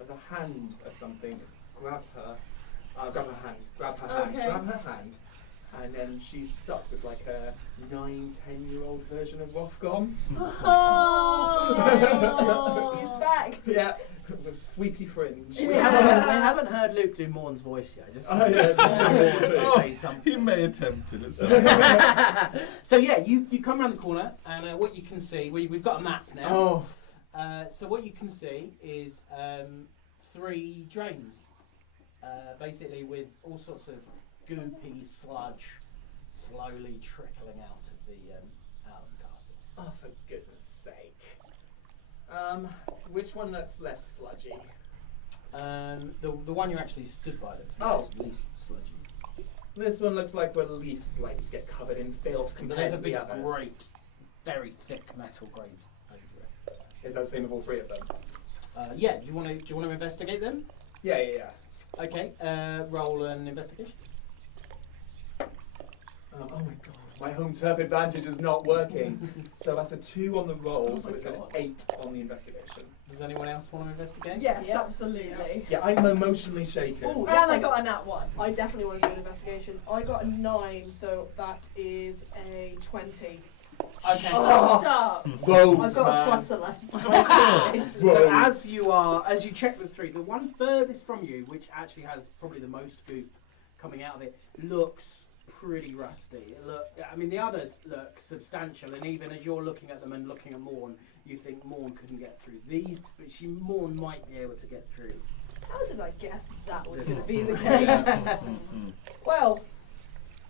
the hand of something grab her hand, grab her hand, and then she's stuck with like a 9-10-year-old version of Rothgon. Oh, he's back. Yeah, with sweepy fringe. We haven't heard Luke do Morn's voice yet. Just Oh, yeah, to say something. He may attempt it at some point. So yeah, you come around the corner, and what you can see, we've got a map now. So what you can see is 3 drains, basically with all sorts of goopy sludge slowly trickling out of the castle. Oh, for goodness sake. Which one looks less sludgy? The one you actually stood by looks least sludgy. This one looks like we're at least like just get covered in filth But compared there's to a big the others. grate, very thick metal grate over it. Is that the same with all 3 of them? Yeah. Do you want to investigate them? Yeah. Okay. Roll an investigation. Oh my god, my home turf advantage is not working. So that's a 2 on the roll, so it's an 8 on the investigation. Does anyone else want to investigate? Yes, Yep. absolutely. Yeah, I'm emotionally shaken. Ooh, And yes, I got a nat 1. I definitely want to do an investigation. I got a 9, so that is a 20. Okay. Oh, sharp. Rogues, I've got a man. plus 11. So as you check the 3, the one furthest from you, which actually has probably the most goop coming out of it, looks pretty rusty. The others look substantial, and even as you're looking at them and looking at Morn, you think Morn couldn't get through these, but Morn might be able to get through. How did I guess that was going to be the case? Well,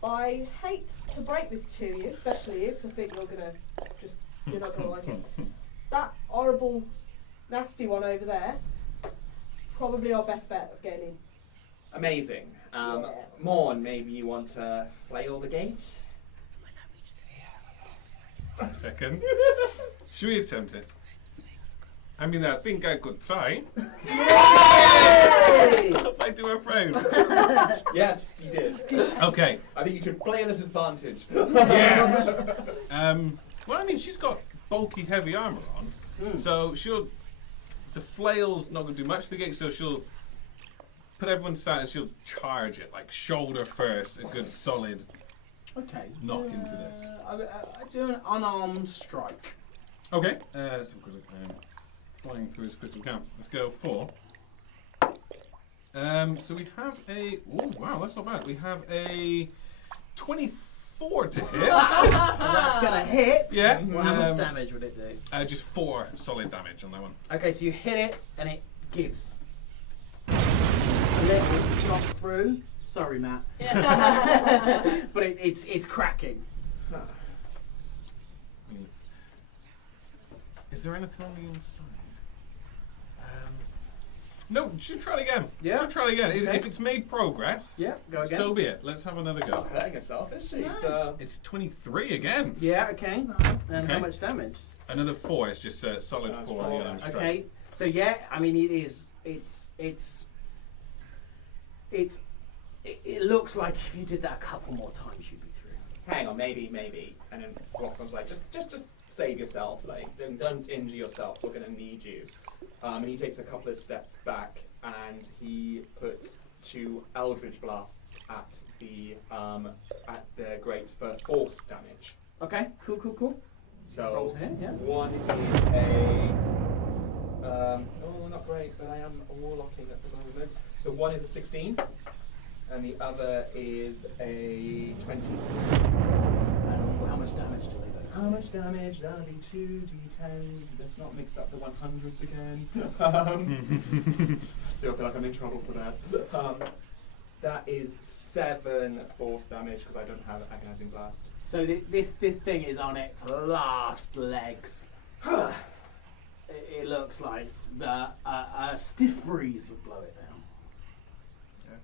I hate to break this to you, especially you, because I think you're not gonna like it. That horrible, nasty one over there, probably our best bet of getting in. Amazing. Yeah. Morn, maybe you want to flail the gate? Second. Should we attempt it? I mean, I think I could try. If I do her proud. Yes, you did. Okay. I think you should flail at advantage. Yeah. Well, I mean, she's got bulky, heavy armour on, so she'll the flail's not going to do much to the gate, so she'll put everyone aside and she'll charge it, like shoulder first, a good solid Okay. knock into this. I do an unarmed strike. Okay, let's have a quick look. Flying through as quick as we can. Let's go 4. So we have a. Oh wow, that's not bad. We have a 24 to hit. That's gonna hit. Yeah. Well, how much damage would it do? Just 4 solid damage on that one. Okay, so you hit it and it gives a little slot through. Sorry, Matt. But it's cracking. Is there anything on the inside? No, should try it again. Yeah. Should try it again. Okay. If it's made progress, Yeah, go again. so be it. Let's have another She's go. not hurting herself, is she? No. So It's 23 again. Yeah, okay. Nice. And Okay. how much damage? Another 4. It's just a solid That's 4 on the unarmed strike. Okay, so yeah, I mean it looks like if you did that a couple more times you'd be through. hang on, maybe. And then Rothgon's like, just save yourself. Like, don't injure yourself. We're gonna need you. And he takes a couple of steps back and he puts 2 Eldritch blasts at the grate for force damage. Okay, cool. So Rolls here, yeah. one is a not great, but I am warlocking at the moment. So one is a 16, and the other is a 20. And how much damage do they do? How much damage? That'll be 2 d10s. Let's not mix up the 100s again. I still feel like I'm in trouble for that. That is 7 force damage because I don't have agonizing blast. So this thing is on its last legs. It looks like a stiff breeze would blow it down.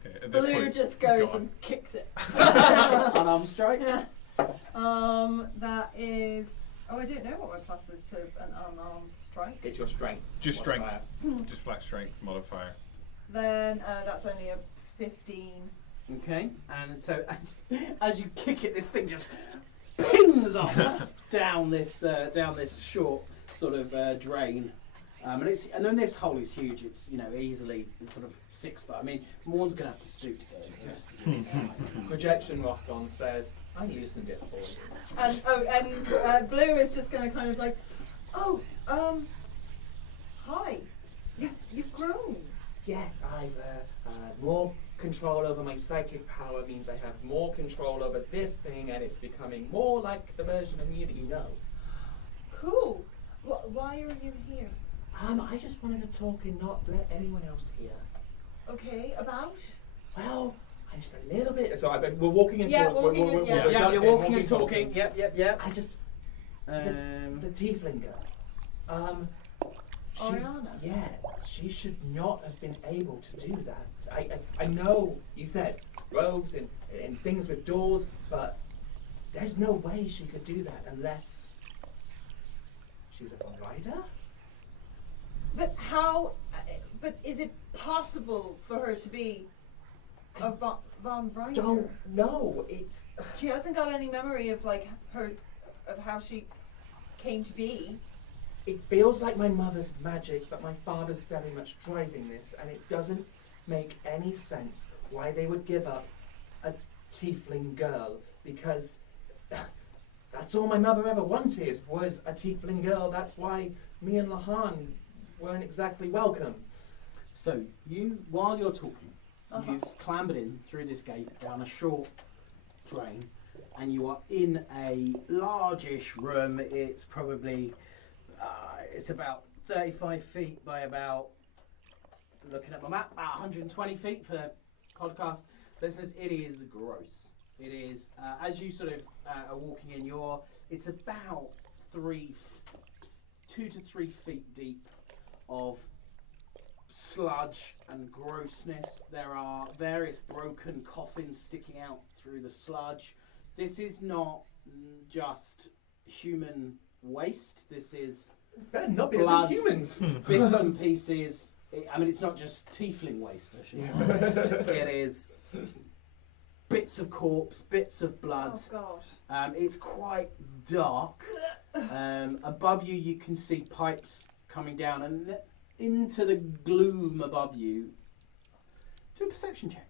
Okay, at this Blue point, just go goes on. and kicks it. Unarmed strike. Yeah. That is. Oh, I don't know what my plus is to an unarmed strike. It's your strength. Just strength. modifier. Just flat strength modifier. Then that's only a 15. Okay, and so as you kick it, this thing just pings off down this short sort of drain, and then this hole is huge. It's easily sort of 6 foot. I mean, Morn's gonna have to stoop to get in here. Projection Rothgon says, I loosened it for you. And Blue is just going to kind of like, hi, you've grown. Yeah, I've more control over my psychic power means I have more control over this thing, and it's becoming more like the version of me that you know. Cool. Why are you here? I just wanted to talk and not let anyone else hear. Okay, about? Well, I'm just a little bit. So we're walking and Yeah, talking. walking and- yeah. Yeah, you're walking and talking. Yep. I just the tiefling girl. She, Oriana? yeah, she should not have been able to do that. I know you said rogues and things with doors, but there's no way she could do that unless she's a Von Rider. But how? But is it possible for her to be a Von Rider? Don't know. It's She hasn't got any memory of of how she came to be. It feels like my mother's magic, but my father's very much driving this, and it doesn't make any sense why they would give up a tiefling girl, because that's all my mother ever wanted was a tiefling girl. That's why me and Lahan weren't exactly welcome. So while you're talking, Uh-huh. you've clambered in through this gate down a short drain, and you are in a largish room. It's probably it's about 35 feet by about, looking at my map, about 120 feet for podcast listeners. It is gross. It is as you sort of are walking in. It's about 2 to 3 feet deep of sludge and grossness. There are various broken coffins sticking out through the sludge. This is not just human waste. This is Better not be Blood. humans. bits and pieces. I mean, it's not just tiefling waste, I should say. It is bits of corpse, bits of blood. Oh gosh. It's quite dark. Above you, you can see pipes coming down, and into the gloom above you. Do a perception check.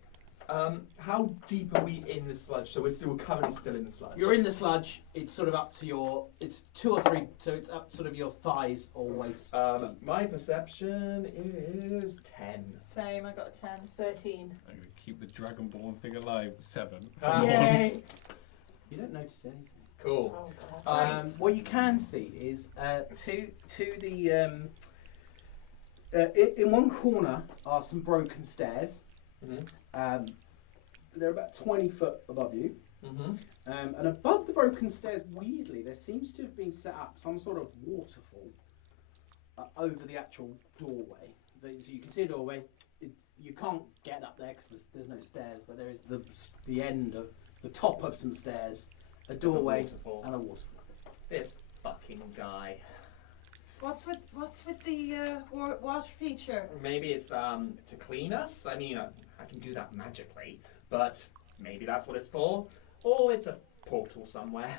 How deep are we in the sludge? So we're currently still in the sludge. You're in the sludge. It's sort of up to your. It's 2 or 3, so it's up sort of your thighs or waist deep. My perception is 10. Same, I got a 10. 13. I'm going to keep the Dragonborn thing alive. 7. Yay! You don't notice anything. Cool. Oh god. What you can see is to the in one corner are some broken stairs. Mm-hmm. They're about 20 foot above you. Mm-hmm. And above the broken stairs, weirdly, there seems to have been set up some sort of waterfall over the actual doorway. So you can see a doorway. You can't get up there because there's no stairs, but there is the end of the top of some stairs, a doorway, and a waterfall. This fucking guy. What's with the water feature? Maybe it's to clean us. I mean, I can do that magically, but maybe that's what it's for. Or it's a portal somewhere.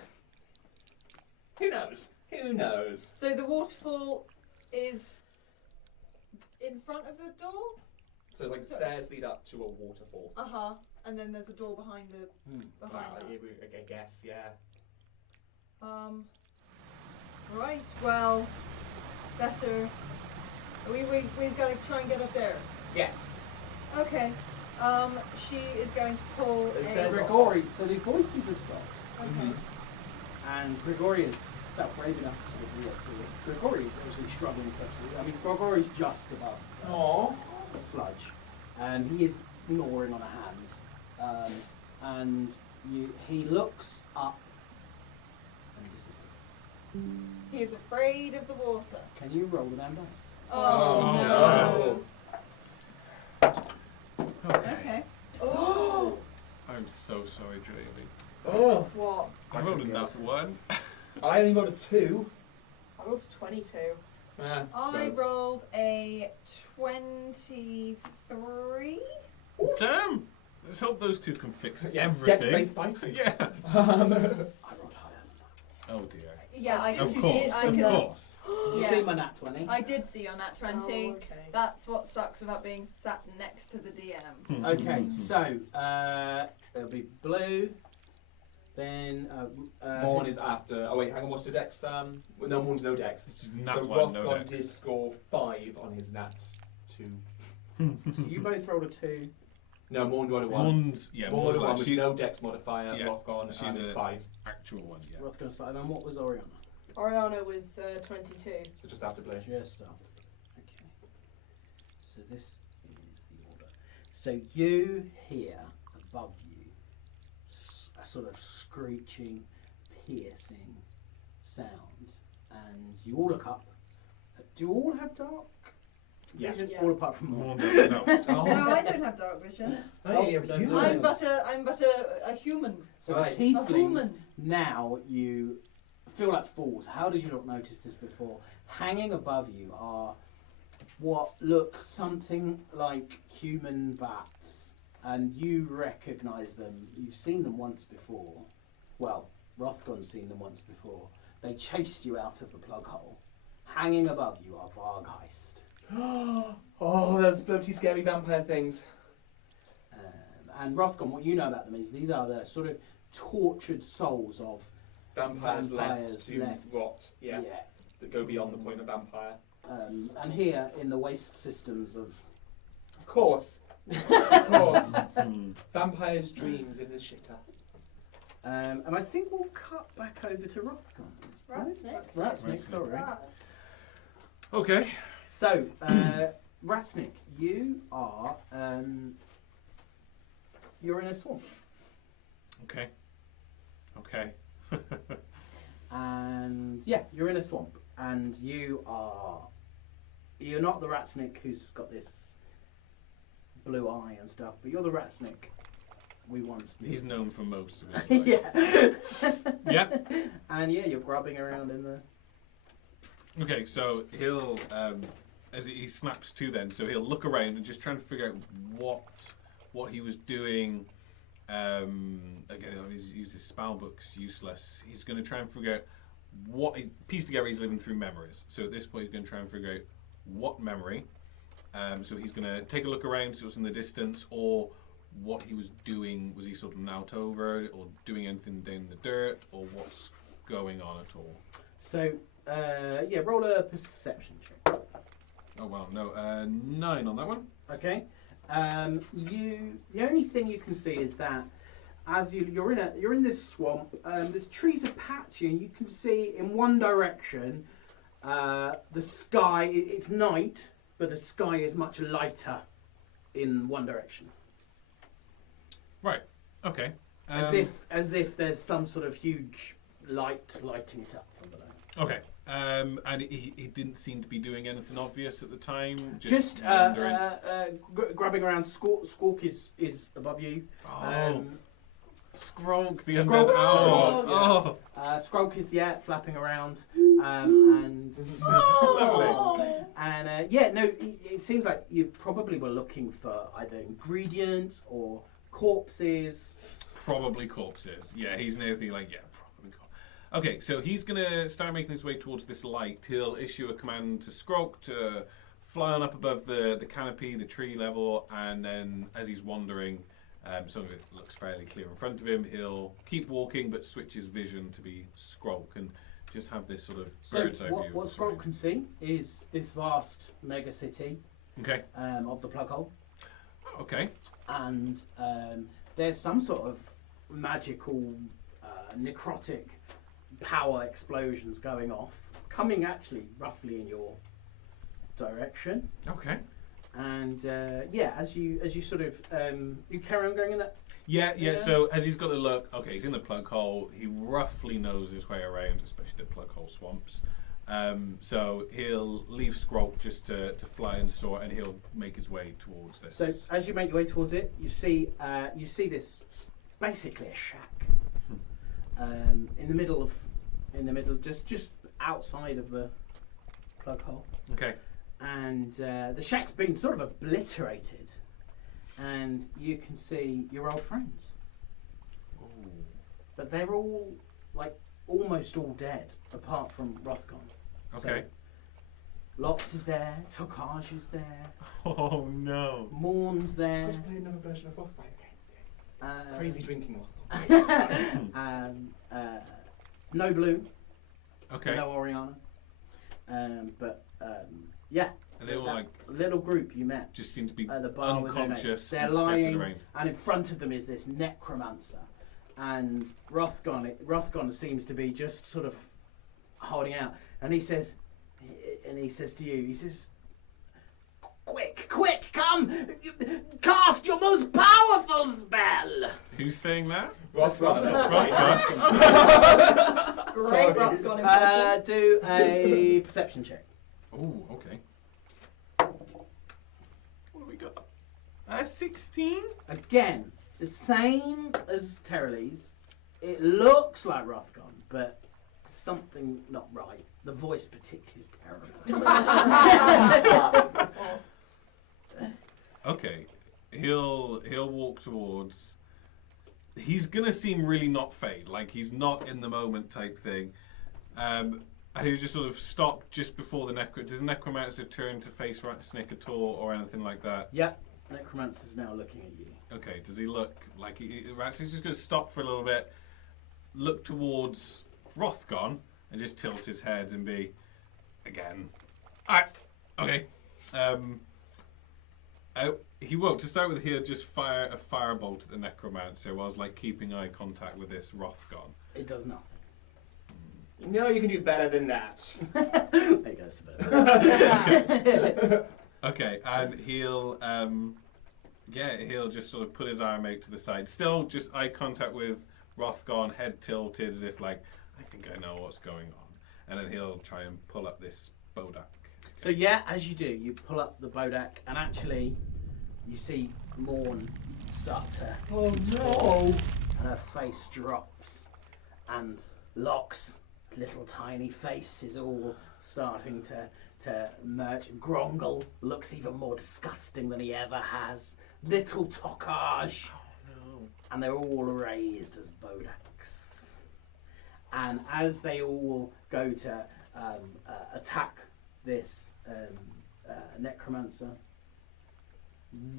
Who knows? Who knows? So the waterfall is in front of the door? So like the stairs lead up to a waterfall. Uh-huh. And then there's a door behind the behind that. I guess, yeah. Right, well, better. We've got to try and get up there. Yes. Okay. She is going to pull The a... stairs are- Grigori, so the voices have stopped, Okay. and Grigori is felt brave enough to sort of walk through it. Grigori is actually struggling to touch it. I mean, Grigori is just above Aww. the sludge, and he is gnawing on a hand, and he looks up and disappears. He is afraid of the water. Can you roll the damn dice? Oh, no. Okay. Oh! I'm so sorry, Jamie. Oh. What? I rolled a nat 1. I only got a 2. I rolled a 22. I rolled a 23. Damn! Let's hope those two can fix Dex everything. based fighters. Yeah. I rolled higher than Oh dear. Yeah, I Of can course, see it. I of can, course. that. You Yeah. see my nat 20? I did see on that 20. Oh, okay. That's what sucks about being sat next to the DM. Okay, so there'll be blue, then Morn is after. Oh wait, hang on. What's the Dex? No, Morn's no Dex. It's So nat 1, no Rothgon dex. did score 5 on his nat 2. so you both rolled a 2. No, Morn got a 1. One's, yeah, Morn one's got a 1 like, with she, no Dex modifier. Yeah, Rothgon she's is a- 5. actual one, yeah. Rothgon's 5, and what was Oriana? Oriana was 22. So just after blue. Just after. Okay. So this is the order. So you hear above you a sort of screeching, piercing sound, and you all look up. Do you all have dark Yeah. vision? Yeah. All apart from Morn. No. No, I don't have dark vision. Oh, you're no, human. no. I'm but a human. So Right. the A tieflings, human. now you feel like fools. How did you not notice this before? Hanging above you are what look something like human bats, and you recognise them. You've seen them once before. Well, Rothgon's seen them once before. They chased you out of the plug hole. Hanging above you are Vargheist. Oh, those floaty, scary vampire things. And Rothgon, what you know about them is these are the sort of tortured souls of Vampires Vampires to left. rot. Yeah. That go beyond the point of vampire. And here in the waste systems of Of course. Of course. Hmm. Vampires' dreams in the shitter. and I think we'll cut back over to Rothgon. Ratsnick. Ratsnick, Ratsnick. sorry. Okay. So, Ratsnick, you are you're in a swamp, Okay. Okay. and yeah, you're in a swamp, and you're not the Ratsnick who's got this blue eye and stuff, but you're the Ratsnick we once knew. He's known for most of his life. yeah. Yeah. And yeah, you're grubbing around in the. Okay, so he'll, as he snaps to then, so he'll look around and just try and figure out what he was doing. Again, he's used his spell books, useless. He's going to try and figure out piece together he's living through memories. So at this point he's going to try and figure out what memory. So he's going to take a look around, see what's in the distance, or what he was doing. Was he sort of knocked over, or doing anything down in the dirt, or what's going on at all? So, roll a perception check. Oh well, no, 9 on that one. Okay. The only thing you can see is that as you're in this swamp, the trees are patchy, and you can see in one direction the sky. It's night, but the sky is much lighter in one direction. Right. Okay. As if there's some sort of huge lighting it up from below. Okay. And he didn't seem to be doing anything obvious at the time. Just wandering. grabbing around. Squawk is above you. Oh. Skrulk, the Skrulk. undead owl. Oh. Oh. Skrulk is flapping around, and it seems like you probably were looking for either ingredients or corpses. Probably corpses. Yeah, he's nearly like, yeah, probably Okay, so he's going to start making his way towards this light. He'll issue a command to Skrulk to fly on up above the canopy, the tree level, and then as he's wandering, as long as it looks fairly clear in front of him, he'll keep walking but switch his vision to be Skrulk and just have this sort of bird's eye view. What Skrulk can see is this vast mega city of the plug hole. Okay. And there's some sort of magical necrotic power explosions going off, coming actually roughly in your direction. Okay. And as you sort of you carry on going in that. Yeah. So as he's got to look, okay, he's in the plug hole. He roughly knows his way around, especially the plug hole swamps. So he'll leave Skrulk just to fly and soar, and he'll make his way towards this. So as you make your way towards it, you see this basically a shack in the middle, just outside of the plug hole. Okay. And the shack's been sort of obliterated, and you can see your old friends. Ooh. But they're all almost all dead, apart from Rothgon. Okay. So, Lox is there, Tokaj is there, Oh no. Morn's there. Let's play another version of Rothgon. Okay. Crazy drinking Rothgon. No Blue, Okay. no Oriana. And they all that little group you met just seem to be at the bar with their names. unconscious They're and scattered lying, around. and in front of them is this necromancer, and Rothgon seems to be just sort of holding out, and he says to you, he says, quick, come, cast your most powerful spell. Who's saying that? Rothgon. Great Rothgon impression. Do a perception check. Oh, okay. What do we got? 16? Again, the same as Terralee's. It looks like Rothgon, but something not right. The voice particularly is terrible. Okay. He'll walk towards. He's gonna seem really not fade, like he's not in the moment type thing. And he'll just sort of stop just before the does the necromancer turn to face Ratsnick at all or anything like that? Yep, necromancer's now looking at you. Okay, does he look like Ratsnick's just gonna stop for a little bit, look towards Rothgon, and just tilt his head and be again. Alright, okay. He won't. To start with, he'll just fire a firebolt at the necromancer whilst keeping eye contact with this Rothgon. It does nothing. No, you can do better than that. There you go. Okay, and he'll just sort of put his arm out to the side, still just eye contact with Rothgon, head tilted as if I think I know what's going on, and then he'll try and pull up this bodak. So as you do, you pull up the bodak, and actually, you see Morn start to talk, and her face drops, and Locke's little tiny face is all starting to merge. Grongle looks even more disgusting than he ever has. Little Tokaj, and they're all raised as bodaks. And as they all go to attack this necromancer.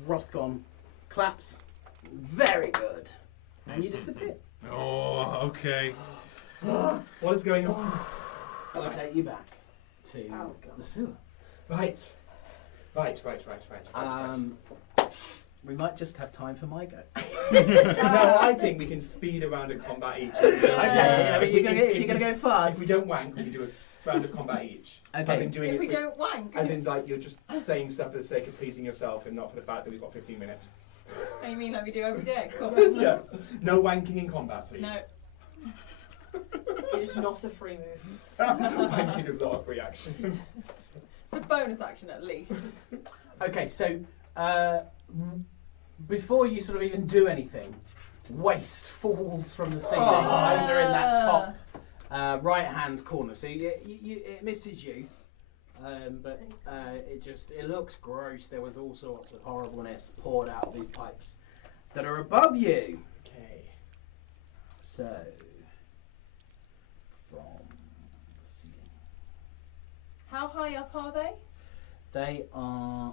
Rothgon claps. Very good. And you disappear. Oh, okay. What is going on? I'll take you back to the sewer. Right. We might just have time for my go. No, I think we can speed a round of combat each. Yeah, but if you're gonna go If fast. we don't wank, we can do a round of combat each. Okay. As in doing If it we don't wank. as in like you're just saying stuff for the sake of pleasing yourself and not for the fact that we've got 15 minutes. Oh, you mean like we do every day? Cool. Yeah. No wanking in combat, please. No. It's not a free move. Wanking is not a free action. It's a bonus action at least. Okay, so before you sort of even do anything, waste falls from the ceiling over in that top right-hand corner. So it misses you, but it looks gross. There was all sorts of horribleness poured out of these pipes that are above you. Okay. So from the ceiling, How high up are they? they are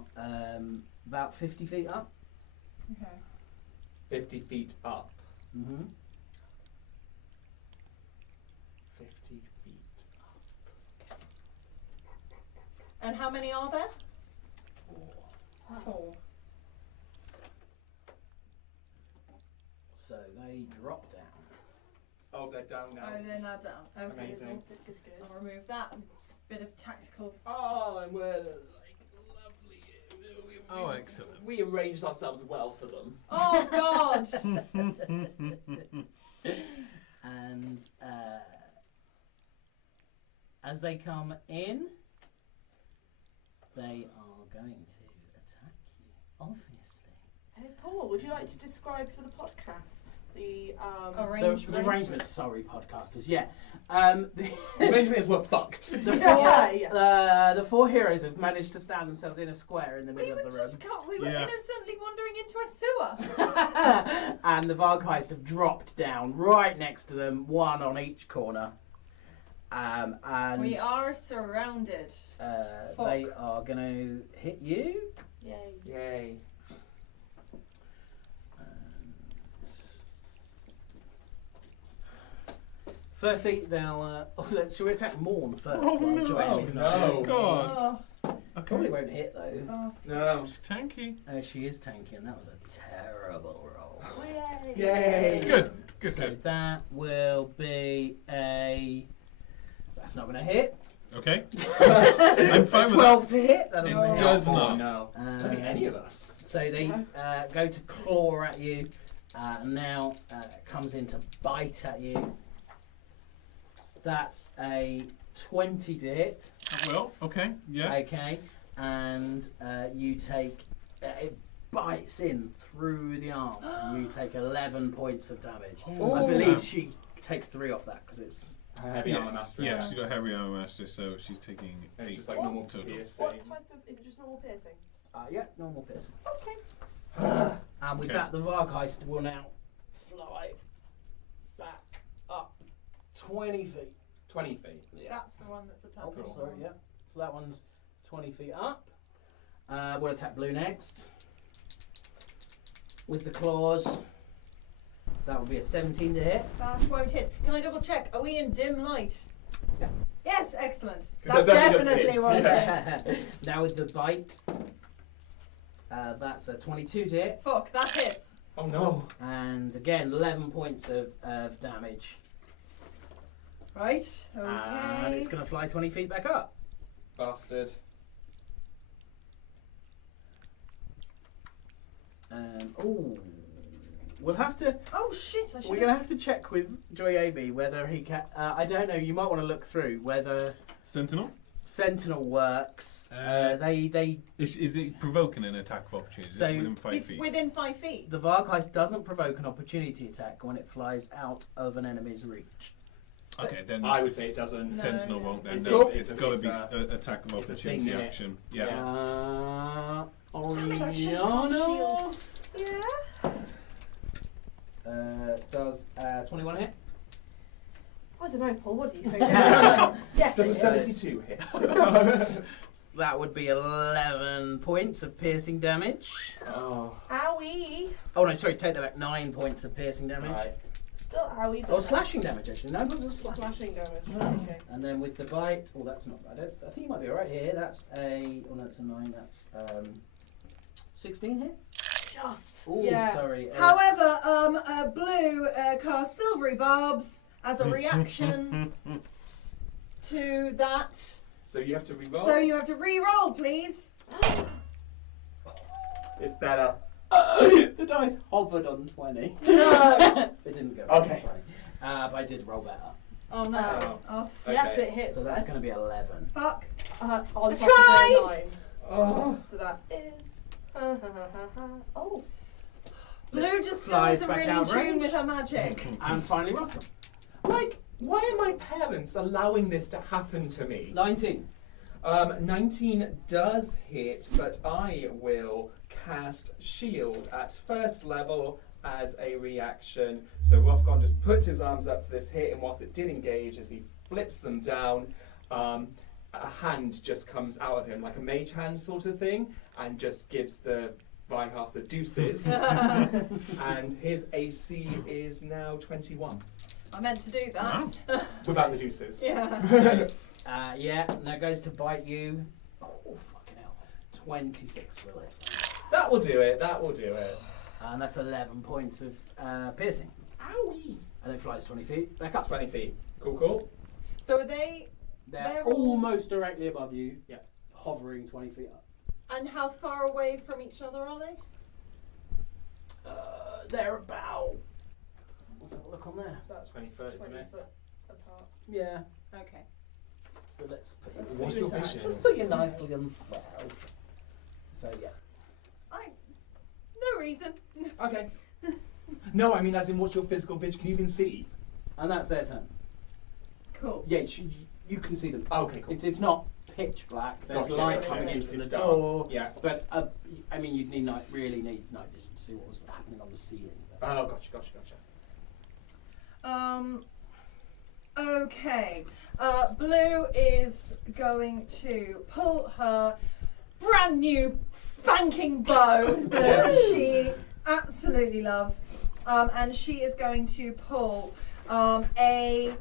about 50 feet up. Okay. 50 feet up. Mm-hmm. 50 feet up. And how many are there? 4. So they drop down. Oh, they're down now. Oh, they're now down. Okay. Amazing. Good. I'll remove that. Bit of tactical. Oh, and we're like lovely. Oh, excellent. We arranged ourselves well for them. Oh God! And as they come in, they are going to attack you, obviously. Hey, Paul, would you like to describe for the podcast the Arrangement. The arrangements, sorry, podcasters, yeah. The arrangement is we're fucked. The four heroes have managed to stand themselves in a square in the We middle were of the room. just we were Yeah. innocently wandering into a sewer. And the Vargheist have dropped down right next to them, one on each corner. And We are surrounded. they are going to hit you. Yay. Yay. Firstly, they'll. Shall we attack Morn first? Oh, while no. Joy Amy's not No. here? God. Oh, Probably won't hit though. oh, No. She's tanky. She is tanky, and that was a terrible roll. Yay. Yay. Good. Good So hit. that will be a. That's not going to hit. Okay. I'm I'm fine with 12 to hit. That It doesn't hit. does Oh, not. no. I don't think any of us. So they go to claw at you, and now it comes in to bite at you. That's a 20 to hit. Well, okay. Yeah. Okay, and you take it bites in through the arm. And you take 11 points of damage. Oh. I believe she takes 3 off that because it's. Heavy armor Yes. master. Yeah, she's got heavy armor master, so she's taking And it's 8 just like normal total. piercing. What type of... Is it just normal piercing? Yeah, normal piercing. Okay. And with Okay. that, the Vargheist will now fly back up 20 feet. 20 feet. Yeah. that's the one that's Oh, attacking. Cool. sorry, yeah. So that one's 20 feet up. We'll attack blue next. With the claws. That will be a 17 to hit. That won't hit. Can I double check? Are we in dim light? Yeah. Yes, excellent. That That definitely definitely does won't hit. Now with the bite. That's a 22 to hit. Fuck, that hits. Oh no. And again, 11 points of damage. Right, And it's okay. going to fly 20 feet back up. Bastard. Ooh. We'll have to. Oh shit, I should We're going to have to check with Joy Amy whether he can. I don't know. You might want to look through whether Sentinel? Sentinel works. Uh, They. Is it provoking an attack of opportunity? Is So- it within 5 He's feet? within 5 feet. The Vargheist doesn't provoke an opportunity attack when it flies out of an enemy's reach. Okay, then I would say it doesn't. No. Sentinel won't then. It's No, a- it's got to be it's an attack of it's a thing, opportunity innit? action. Yeah. Yeah. Damn it, I should've got a Oriana Yeah. does 21 hit. I don't know, Paul. What do you think? Yes. Does a it is. 72 hit? That would be 11 points of piercing damage. Oh. Owie. Oh no, sorry, take that back. 9 points of piercing damage. Right. Still owie. Or slashing damage, actually. 9 points of slashing. Slashing damage. Okay. And then with the bite, oh, that's not bad. I think you might be right here. That's a, oh no, it's a 9. That's 16 here. Just. Oh, Yeah. sorry. However, Blue casts Silvery Barbs as a reaction to that. So you have to re-roll. So you have to re-roll, please. It's better. The dice hovered on 20. No. It didn't go Okay. on 20. But I did roll better. Oh no. Oh. Oh, Okay. Yes, it hits. So that's going to be 11. fuck. on I top of tried! the 9. Oh. So that is. Oh. Blue just still Flies isn't back really in out tune range. with her magic. And finally, Rothgon. Like, why are my parents allowing this to happen to me? 19. 19 does hit, but I will cast Shield at first level as a reaction. So Rothgon just puts his arms up to this hit, and whilst it did engage, as he flips them down, a hand just comes out of him, like a mage hand sort of thing, and just gives the Vinecaster deuces. And his AC is now 21. I meant to do that. Without the deuces. Yeah. Yeah, now goes to bite you. Oh, fucking hell. 26 will it. That will do it, that will do it. And that's 11 points of piercing. Owie. And it flies 20 feet back up. 20 feet. Cool, cool. So are they? They're They're all- almost directly above you. Yeah. Hovering 20 feet up. And how far away from each other are they? They're about. Let's have a look on there. It's about 20 foot, 20 isn't it? foot apart. Yeah. Okay. So let's put That's you. What's your vision? Let's put you nicely on squares. So yeah. No reason. Okay. No, I mean as in what's your physical vision? Can you even see? And that's their turn. Cool. Yeah, you can see them. Okay, cool. It's not pitch black. There's Gotcha. light Yeah, coming in it's from the dark. door. Yeah. But I mean, you'd really need night vision to see what was happening on the ceiling. Oh, gotcha. Okay. Blue is going to pull her brand new spanking bow that she absolutely loves, and she is going to pull an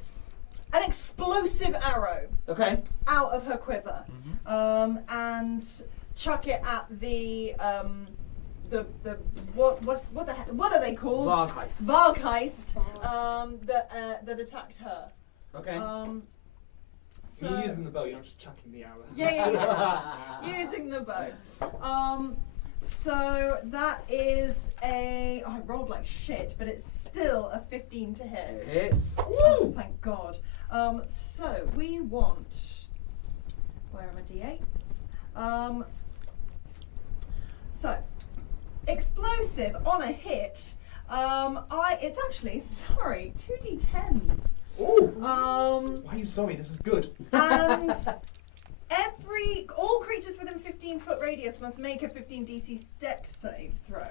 explosive arrow Okay. out of her quiver, and chuck it at the what are they called? Vargheist. Vargheist that attacked her. Okay. So You're using the bow, you're not just chucking the arrow. yeah. Using the bow. So that is I rolled like shit, but it's still a 15 to hit. It hits. Woo! Thank God. So we want. Where are my d8s? So explosive on a hit. It's actually 2d10s. Ooh! Um, Why are you sorry? This is good. and all creatures within 15-foot radius must make a 15 DC dex save throw.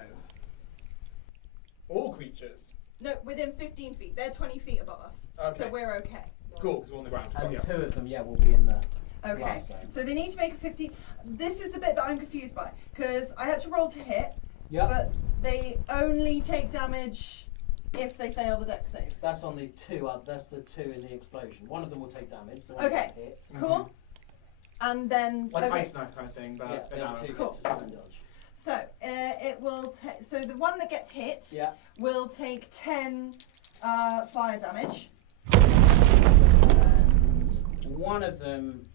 All creatures. No, within 15 feet. They're 20 feet above us, so Okay. we're okay. Cool, because we're on the ground. And Got ya. 2 of them, will be in the Okay, last zone. so they need to make a 15. This is the bit that I'm confused by, because I had to roll to hit, Yep. but they only take damage if they fail the dex save. That's on the 2. That's the 2 in the explosion. One of them will take damage. The one Okay. that's hit. Cool. And then Like okay. ice knife kind of thing, but Yeah, an the arrow. other 2 Cool. get to try and dodge. So it will take. So the one that gets hit Yeah. will take 10 fire damage. And one of them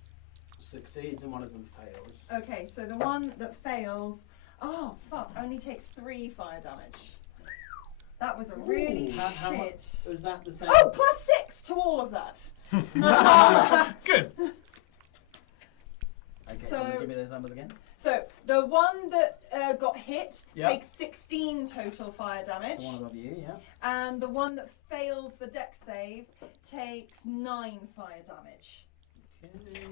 succeeds and one of them fails. Okay, so the one that fails, oh fuck, only takes 3 fire damage. That was a really Ooh, how much shit. was that the same? Oh, plus 6 to all of that. Good. Okay, So- can you give me those numbers again? So the one that got hit Yep. takes 16 total fire damage, The one above you, yeah. and the one that failed the dex save takes 9 fire damage. Okay.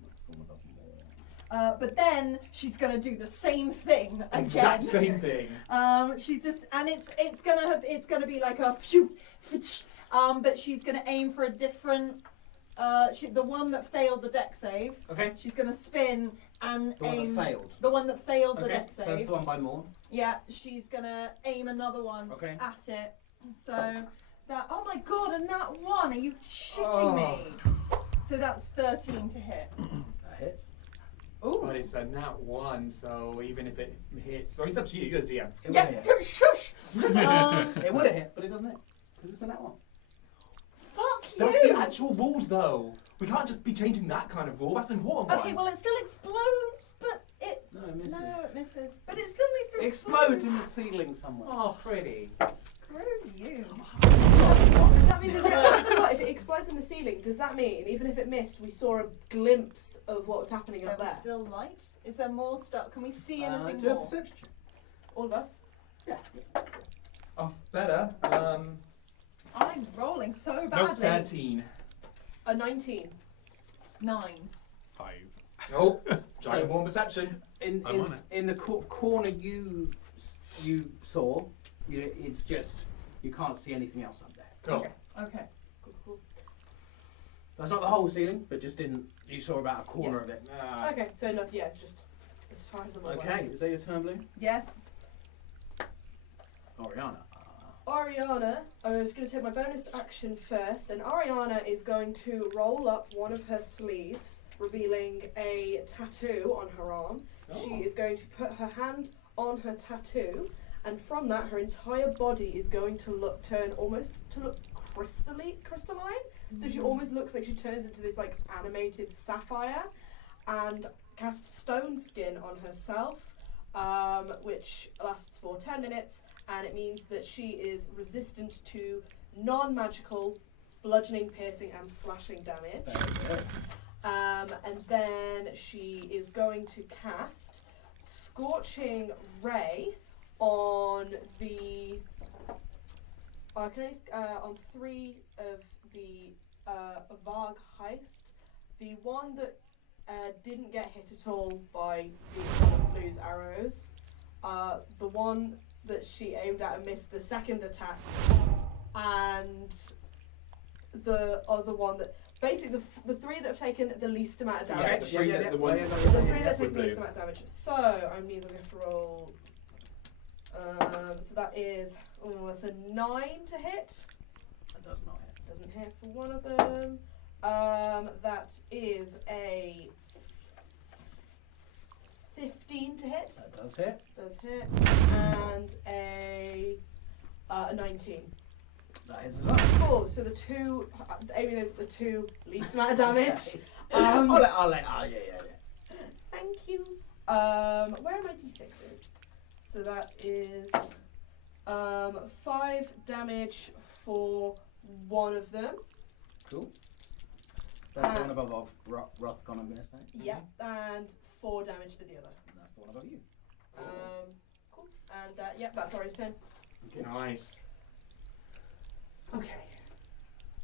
What's the one above more? But then she's gonna do the same thing again. Exact same thing. She's just, and it's gonna be like a phew, but she's gonna aim for a different The one that failed the deck save. Okay. She's gonna spin and The one aim. that failed. The one that failed the Okay. deck So that's save. the one by more. Yeah, she's gonna aim another one Okay. at it. So that. Oh my god, and that one! Are you shitting Oh. me? So that's 13 to hit. That hits. Ooh. But it's a nat 1, so even if it hits, so it's up to you. You're the DM. It would Yeah, have hit. shush. It would have hit, but it doesn't hit because it's a nat one. Fuck That's you. the actual rules, though. We can't just be changing that kind of rule. That's an important Okay, one. well it still explodes, but it. No, it misses. No, it misses. But it still needs to It explode. explodes in the ceiling somewhere. Oh, pretty. Screw you. Does that mean if it explodes in the ceiling? Does that mean even if it missed, we saw a glimpse of what was happening There up was there? still light. Is there more stuff? Can we see anything Do a more? perception check. All of us. Yeah. Oh, better. I'm rolling so No, badly. 13. A 19. 9. 5. Oh, Dragonborn perception. In I'm on it. in the corner you saw, it's just you can't see anything else up there. Cool. Okay. Cool. That's not the whole ceiling, but just you saw about a corner of it. Okay, so enough. Yeah, it's just as far as I'm aware. Okay, is that your turn, Blue? Yes. Oriana. Ariana, I was going to take my bonus action first, and Ariana is going to roll up one of her sleeves, revealing a tattoo on her arm. She is going to put her hand on her tattoo, and from that, her entire body is going to look crystalline. So she almost looks like she turns into this like animated sapphire, and casts stone skin on herself. Which lasts for 10 minutes, and it means that she is resistant to non-magical bludgeoning, piercing, and slashing damage. Very good. And then she is going to cast Scorching Ray on the on 3 of the Varg heist. The one that didn't get hit at all by the blue's arrows. The one that she aimed at and missed the second attack, and the other one that basically the 3 that have taken the least amount of Yeah, damage. the three that- the one- The 3 that with take the least blue. amount of damage. So I means I'm going to have to roll. So that is that's a 9 to hit. That does not hit. Doesn't hit for one of them. That is a 15 to hit. That does hit. Does hit. And a 19. That hits as well. Cool. So the 2, aiming those at the 2 least amount of damage. Okay. I'll let. Yeah. Thank you. Where are my d6s? So that is 5 damage for one of them. Cool. That's the one above Rothgon, I'm going to say. Yep. And 4 damage for the other. And that's the one above you. Cool. And yep, that's Ari's turn. Okay. Nice. Okay.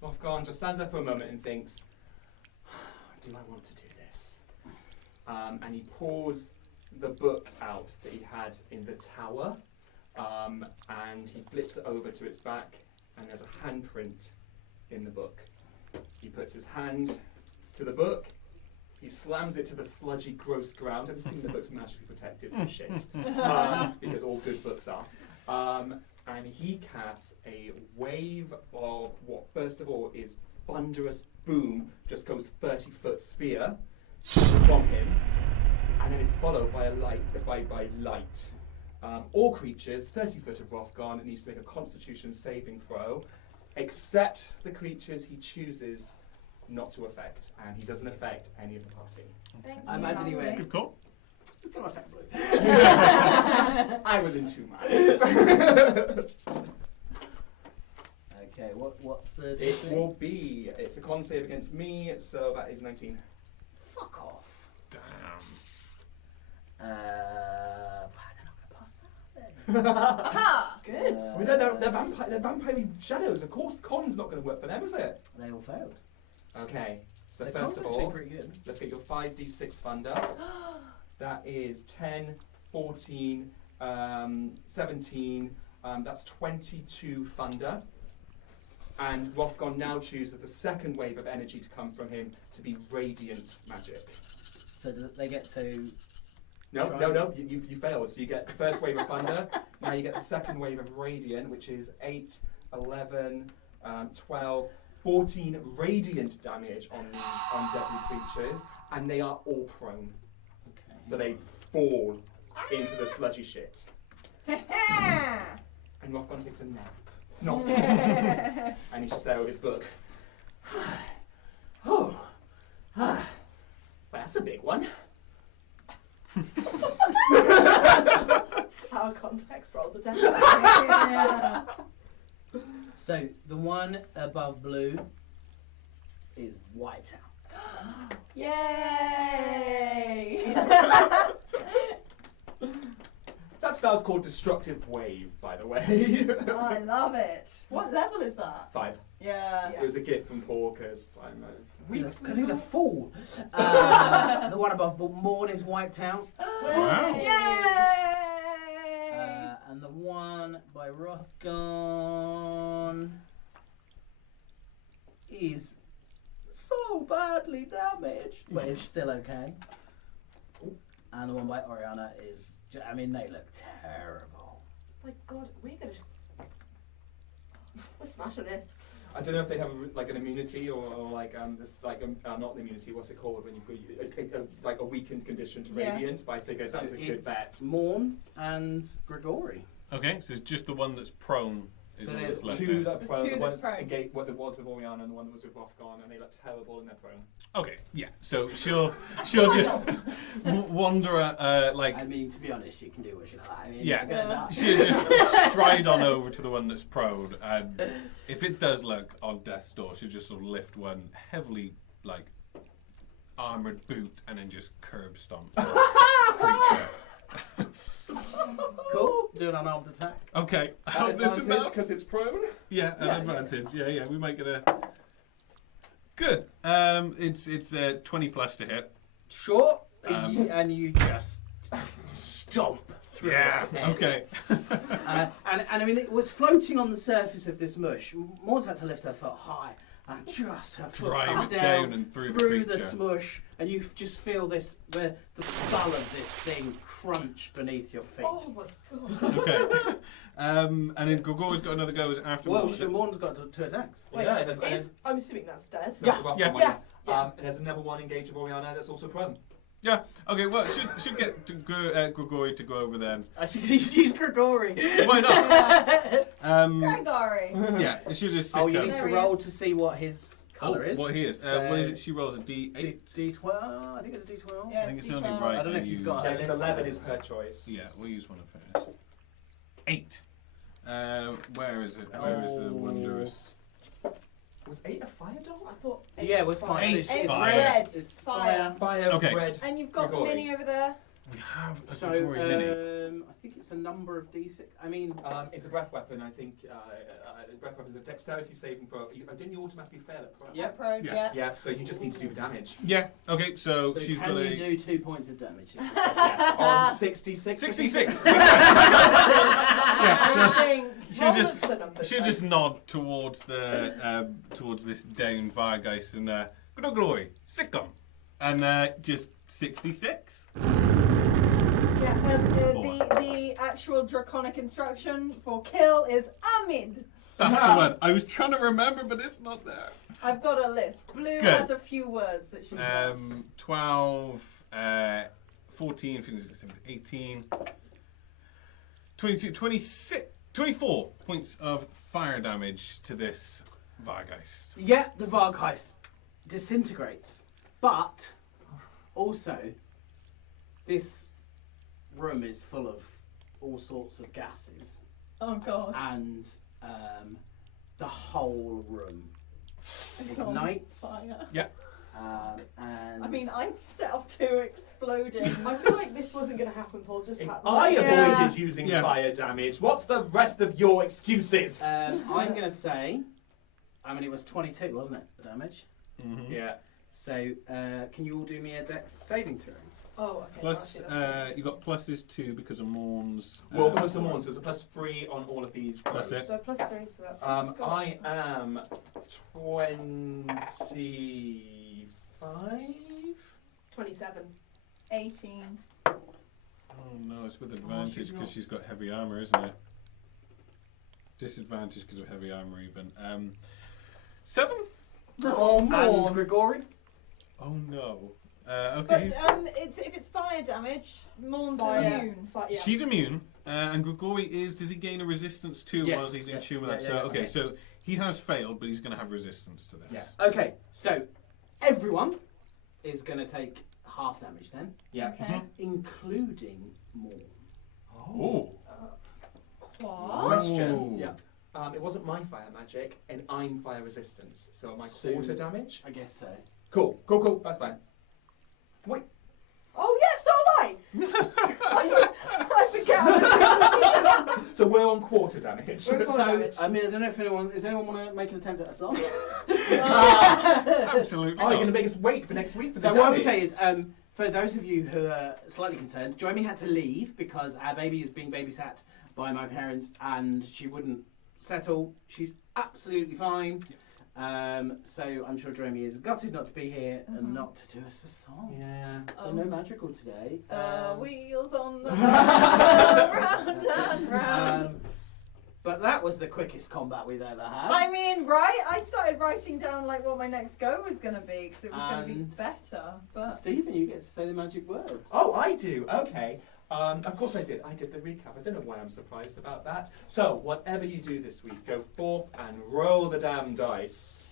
Rothgon just stands there for a moment and thinks, do I want to do this? And he pulls the book out that he had in the tower, and he flips it over to its back, and there's a handprint in the book. He puts his hand to the book, he slams it to the sludgy, gross ground. I've seen the book's magically protected from shit, because all good books are. And he casts a wave of what, first of all, is thunderous boom, just goes 30-foot sphere from him, and then it's followed by light. All creatures, 30 foot of Rothgon, needs to make a Constitution saving throw, except the creatures he chooses not to affect, and he doesn't affect any of the party. Thank I you, imagine he Howley. went. Good call. It's going to affect Blue. I was in 2 minds. Okay, what's the. It will be, it's a con save against me, so that is 19. Fuck off. Damn. They're not going to pass that. Aha! Good. Uh, I mean, they're vampire shadows. Of course, con's not going to work for them, is it? They all failed. Okay, so Their first con's of actually all, pretty good. let's get your 5d6 thunder. That is 10, 14, 17, that's 22 thunder. And Rothgon now chooses the second wave of energy to come from him to be radiant magic. So do they get to... No, you failed. So you get the first wave of thunder, now you get the second wave of radiant, which is 8, 11, 12, 14 radiant damage on these undeadly creatures, and they are all prone. Okay. So they fall into the sludgy shit. And Rothgon takes a nap. Not and he's just there with his book. Oh, well, that's a big one. Our context roll the death. So the one above blue is wiped out. Yay! That spell's called Destructive Wave, by the way. I love it. What level is that? 5. Yeah. It was a gift from Paul because I'm a... Because he's a fool. The one above Morn is wiped out. Wow. Yay! And the one by Rothgon is so badly damaged, but it's still okay. And the one by Oriana is, I mean, they look terrible. My God, we're smashing this. I don't know if they have like an immunity or like this like not an immunity. What's it called when you like a weakened condition to Yeah. radiant? But I figured So that was a good it's bet. Morn and Grigori. Okay, so it's just the one that's prone is So all there's that's left. Two there. that There's prone. two The that's one's prone. engaged, what it was with Oriana and the one that was with Rothgon, and they look terrible in their prone. Okay, yeah. So she'll just wander like I mean, to be honest, she can do what she likes. I mean, Yeah. look at that. she'll just stride on over to the one that's prone, and if it does look on death's door, she'll just sort of lift one heavily like armored boot and then just curb stomp the creature. Cool. Do an unarmed attack. Okay, I hope this is enough. because it's prone. Yeah, an Yeah, advantage. Yeah, we might get a good. It's 20 plus to hit. Sure. Um, And you just stomp through Yeah. its head. Okay. And I mean, it was floating on the surface of this mush. Morn's had to lift her foot high, and just her foot Drive comes down and through the creature. smush, and you just feel this the skull of this thing crunch beneath your feet. Oh my God. Okay. And then Gogor's got another go after Well, Morn, is it? Morn's got two attacks. Wait, Yeah, there's- I'm assuming that's dead. That's the Rothgon Yeah. one. Yeah. And there's another one engaged with Oriana that's also prone. Yeah. Okay. Well, should get to Grigori to go over then. Actually, you should use Grigori. Why not? Gregory. Yeah. It should just. Oh, you sit need down. to There he roll is. to see what his colour is. What he is? So- What is it? She rolls a D8. D12. I think it's a D12. Yeah, I think it's only D12. right. I don't know if to you've use- got Yeah, it. then 11 is her choice. Yeah, we'll use one of hers. 8. Where is it? Where is the Oh. wondrous? Was 8 a fire dog? I thought. Yeah, it was fine. Eight. It's Eight fire. red. red. It's Fire. Fire, Okay. red. And you've got Grigori. Minnie over there. We have a So, Grigori mini. I think it's a number of D6. I mean, It's a breath weapon, I think. Breath weapon is a dexterity saving throw. Didn't you automatically fail at pro? Yeah. Pro. Yeah. Yeah. Yeah, so you just need to do the damage. Yeah. Okay. So, so she's can got you a do 2 points of damage? Yeah, on 66. 66. I Yeah. think. She'll just the numbers, she'll though. just nod towards the towards this down Vargeist and Grigori, sick 'em, and just 66. Yeah, Four. the actual draconic instruction for kill is Amid. That's the one. I was trying to remember, but it's not there. I've got a list. Blue Good. has a few words that she's got. 12, 14, 15, 18, 22, 26, 24 points of fire damage to this Vargeist. Yeah, the Vargeist disintegrates. But also, this room is full of all sorts of gases, Oh god. and the whole room It's on ignites. fire. And I mean, I set off 2 exploding. I feel like this wasn't going to happen, Paul's just If happened. I Yeah. avoided using Yeah. fire damage, what's the rest of your excuses? I'm going to say, I mean, it was 22, wasn't it, the damage? Mm-hmm. Yeah. So, can you all do me a dex saving throw? Oh, okay. Plus, I see, that's you got pluses 2 because of Morn's. Well, plus the more, so it's a +3 on all of these. That's throws. it. so +3, so that's. I am 25. 27. 18. Oh no, it's with advantage she's because not. she's got heavy armour, isn't it? Disadvantage because of heavy armour, even. 7? Oh, and Morn. Grigori? Oh no. Okay. But if it's fire damage, Morn's Fire. immune. Yeah. She's immune, and Grigori is. Does he gain a resistance too Yes, while he's in yes, tune with yeah, that? yeah, So yeah, okay, okay. so he has failed, but he's going to have resistance to this. Yeah. Okay, so everyone is going to take half damage then, Yeah. Okay. including Morn. Oh. What? Question. Oh. Yeah, It wasn't my fire magic, and I'm fire resistance. So am I So- quarter damage? I guess so. Cool. That's fine. Wait. Oh, yeah, so am I! I forget. So we're on quarter damage. We're So, damage. I mean, I don't know if does anyone want to make an attempt at a song? Absolutely. Oh, you're not. going to make us wait for next week for the So what I would damage? say is, for those of you who are slightly concerned, Joemi had to leave because our baby is being babysat by my parents and she wouldn't settle. She's absolutely fine. So I'm sure Joemi is gutted not to be here and not to do us a song. Yeah. So no magical today. Wheels on the round and round. But that was the quickest combat we've ever had. I mean, right? I started writing down like what my next go was going to be because it was going to be And- better. But Stephen, you get to say the magic words. Oh, I do. Okay. Of course I did. I did the recap. I don't know why I'm surprised about that. So, whatever you do this week, go forth and roll the damn dice.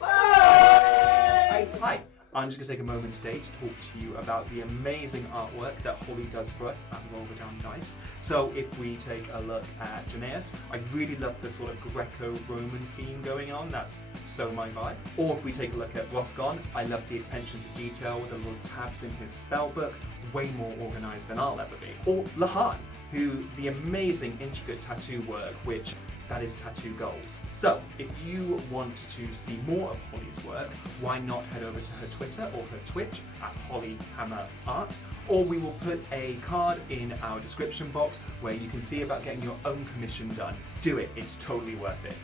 Hi. I'm just going to take a moment today to talk to you about the amazing artwork that Holly does for us at Roll the Damn Dice. So if we take a look at Janaeus, I really love the sort of Greco-Roman theme going on. That's so my vibe. Or if we take a look at Rothgon, I love the attention to detail with the little tabs in his spell book, way more organised than I'll ever be. Or Lahan, who the amazing intricate tattoo work, which that is tattoo goals. So, if you want to see more of Holly's work, why not head over to her Twitter or her Twitch at HollyHammerArt, or we will put a card in our description box where you can see about getting your own commission done. Do it, it's totally worth it.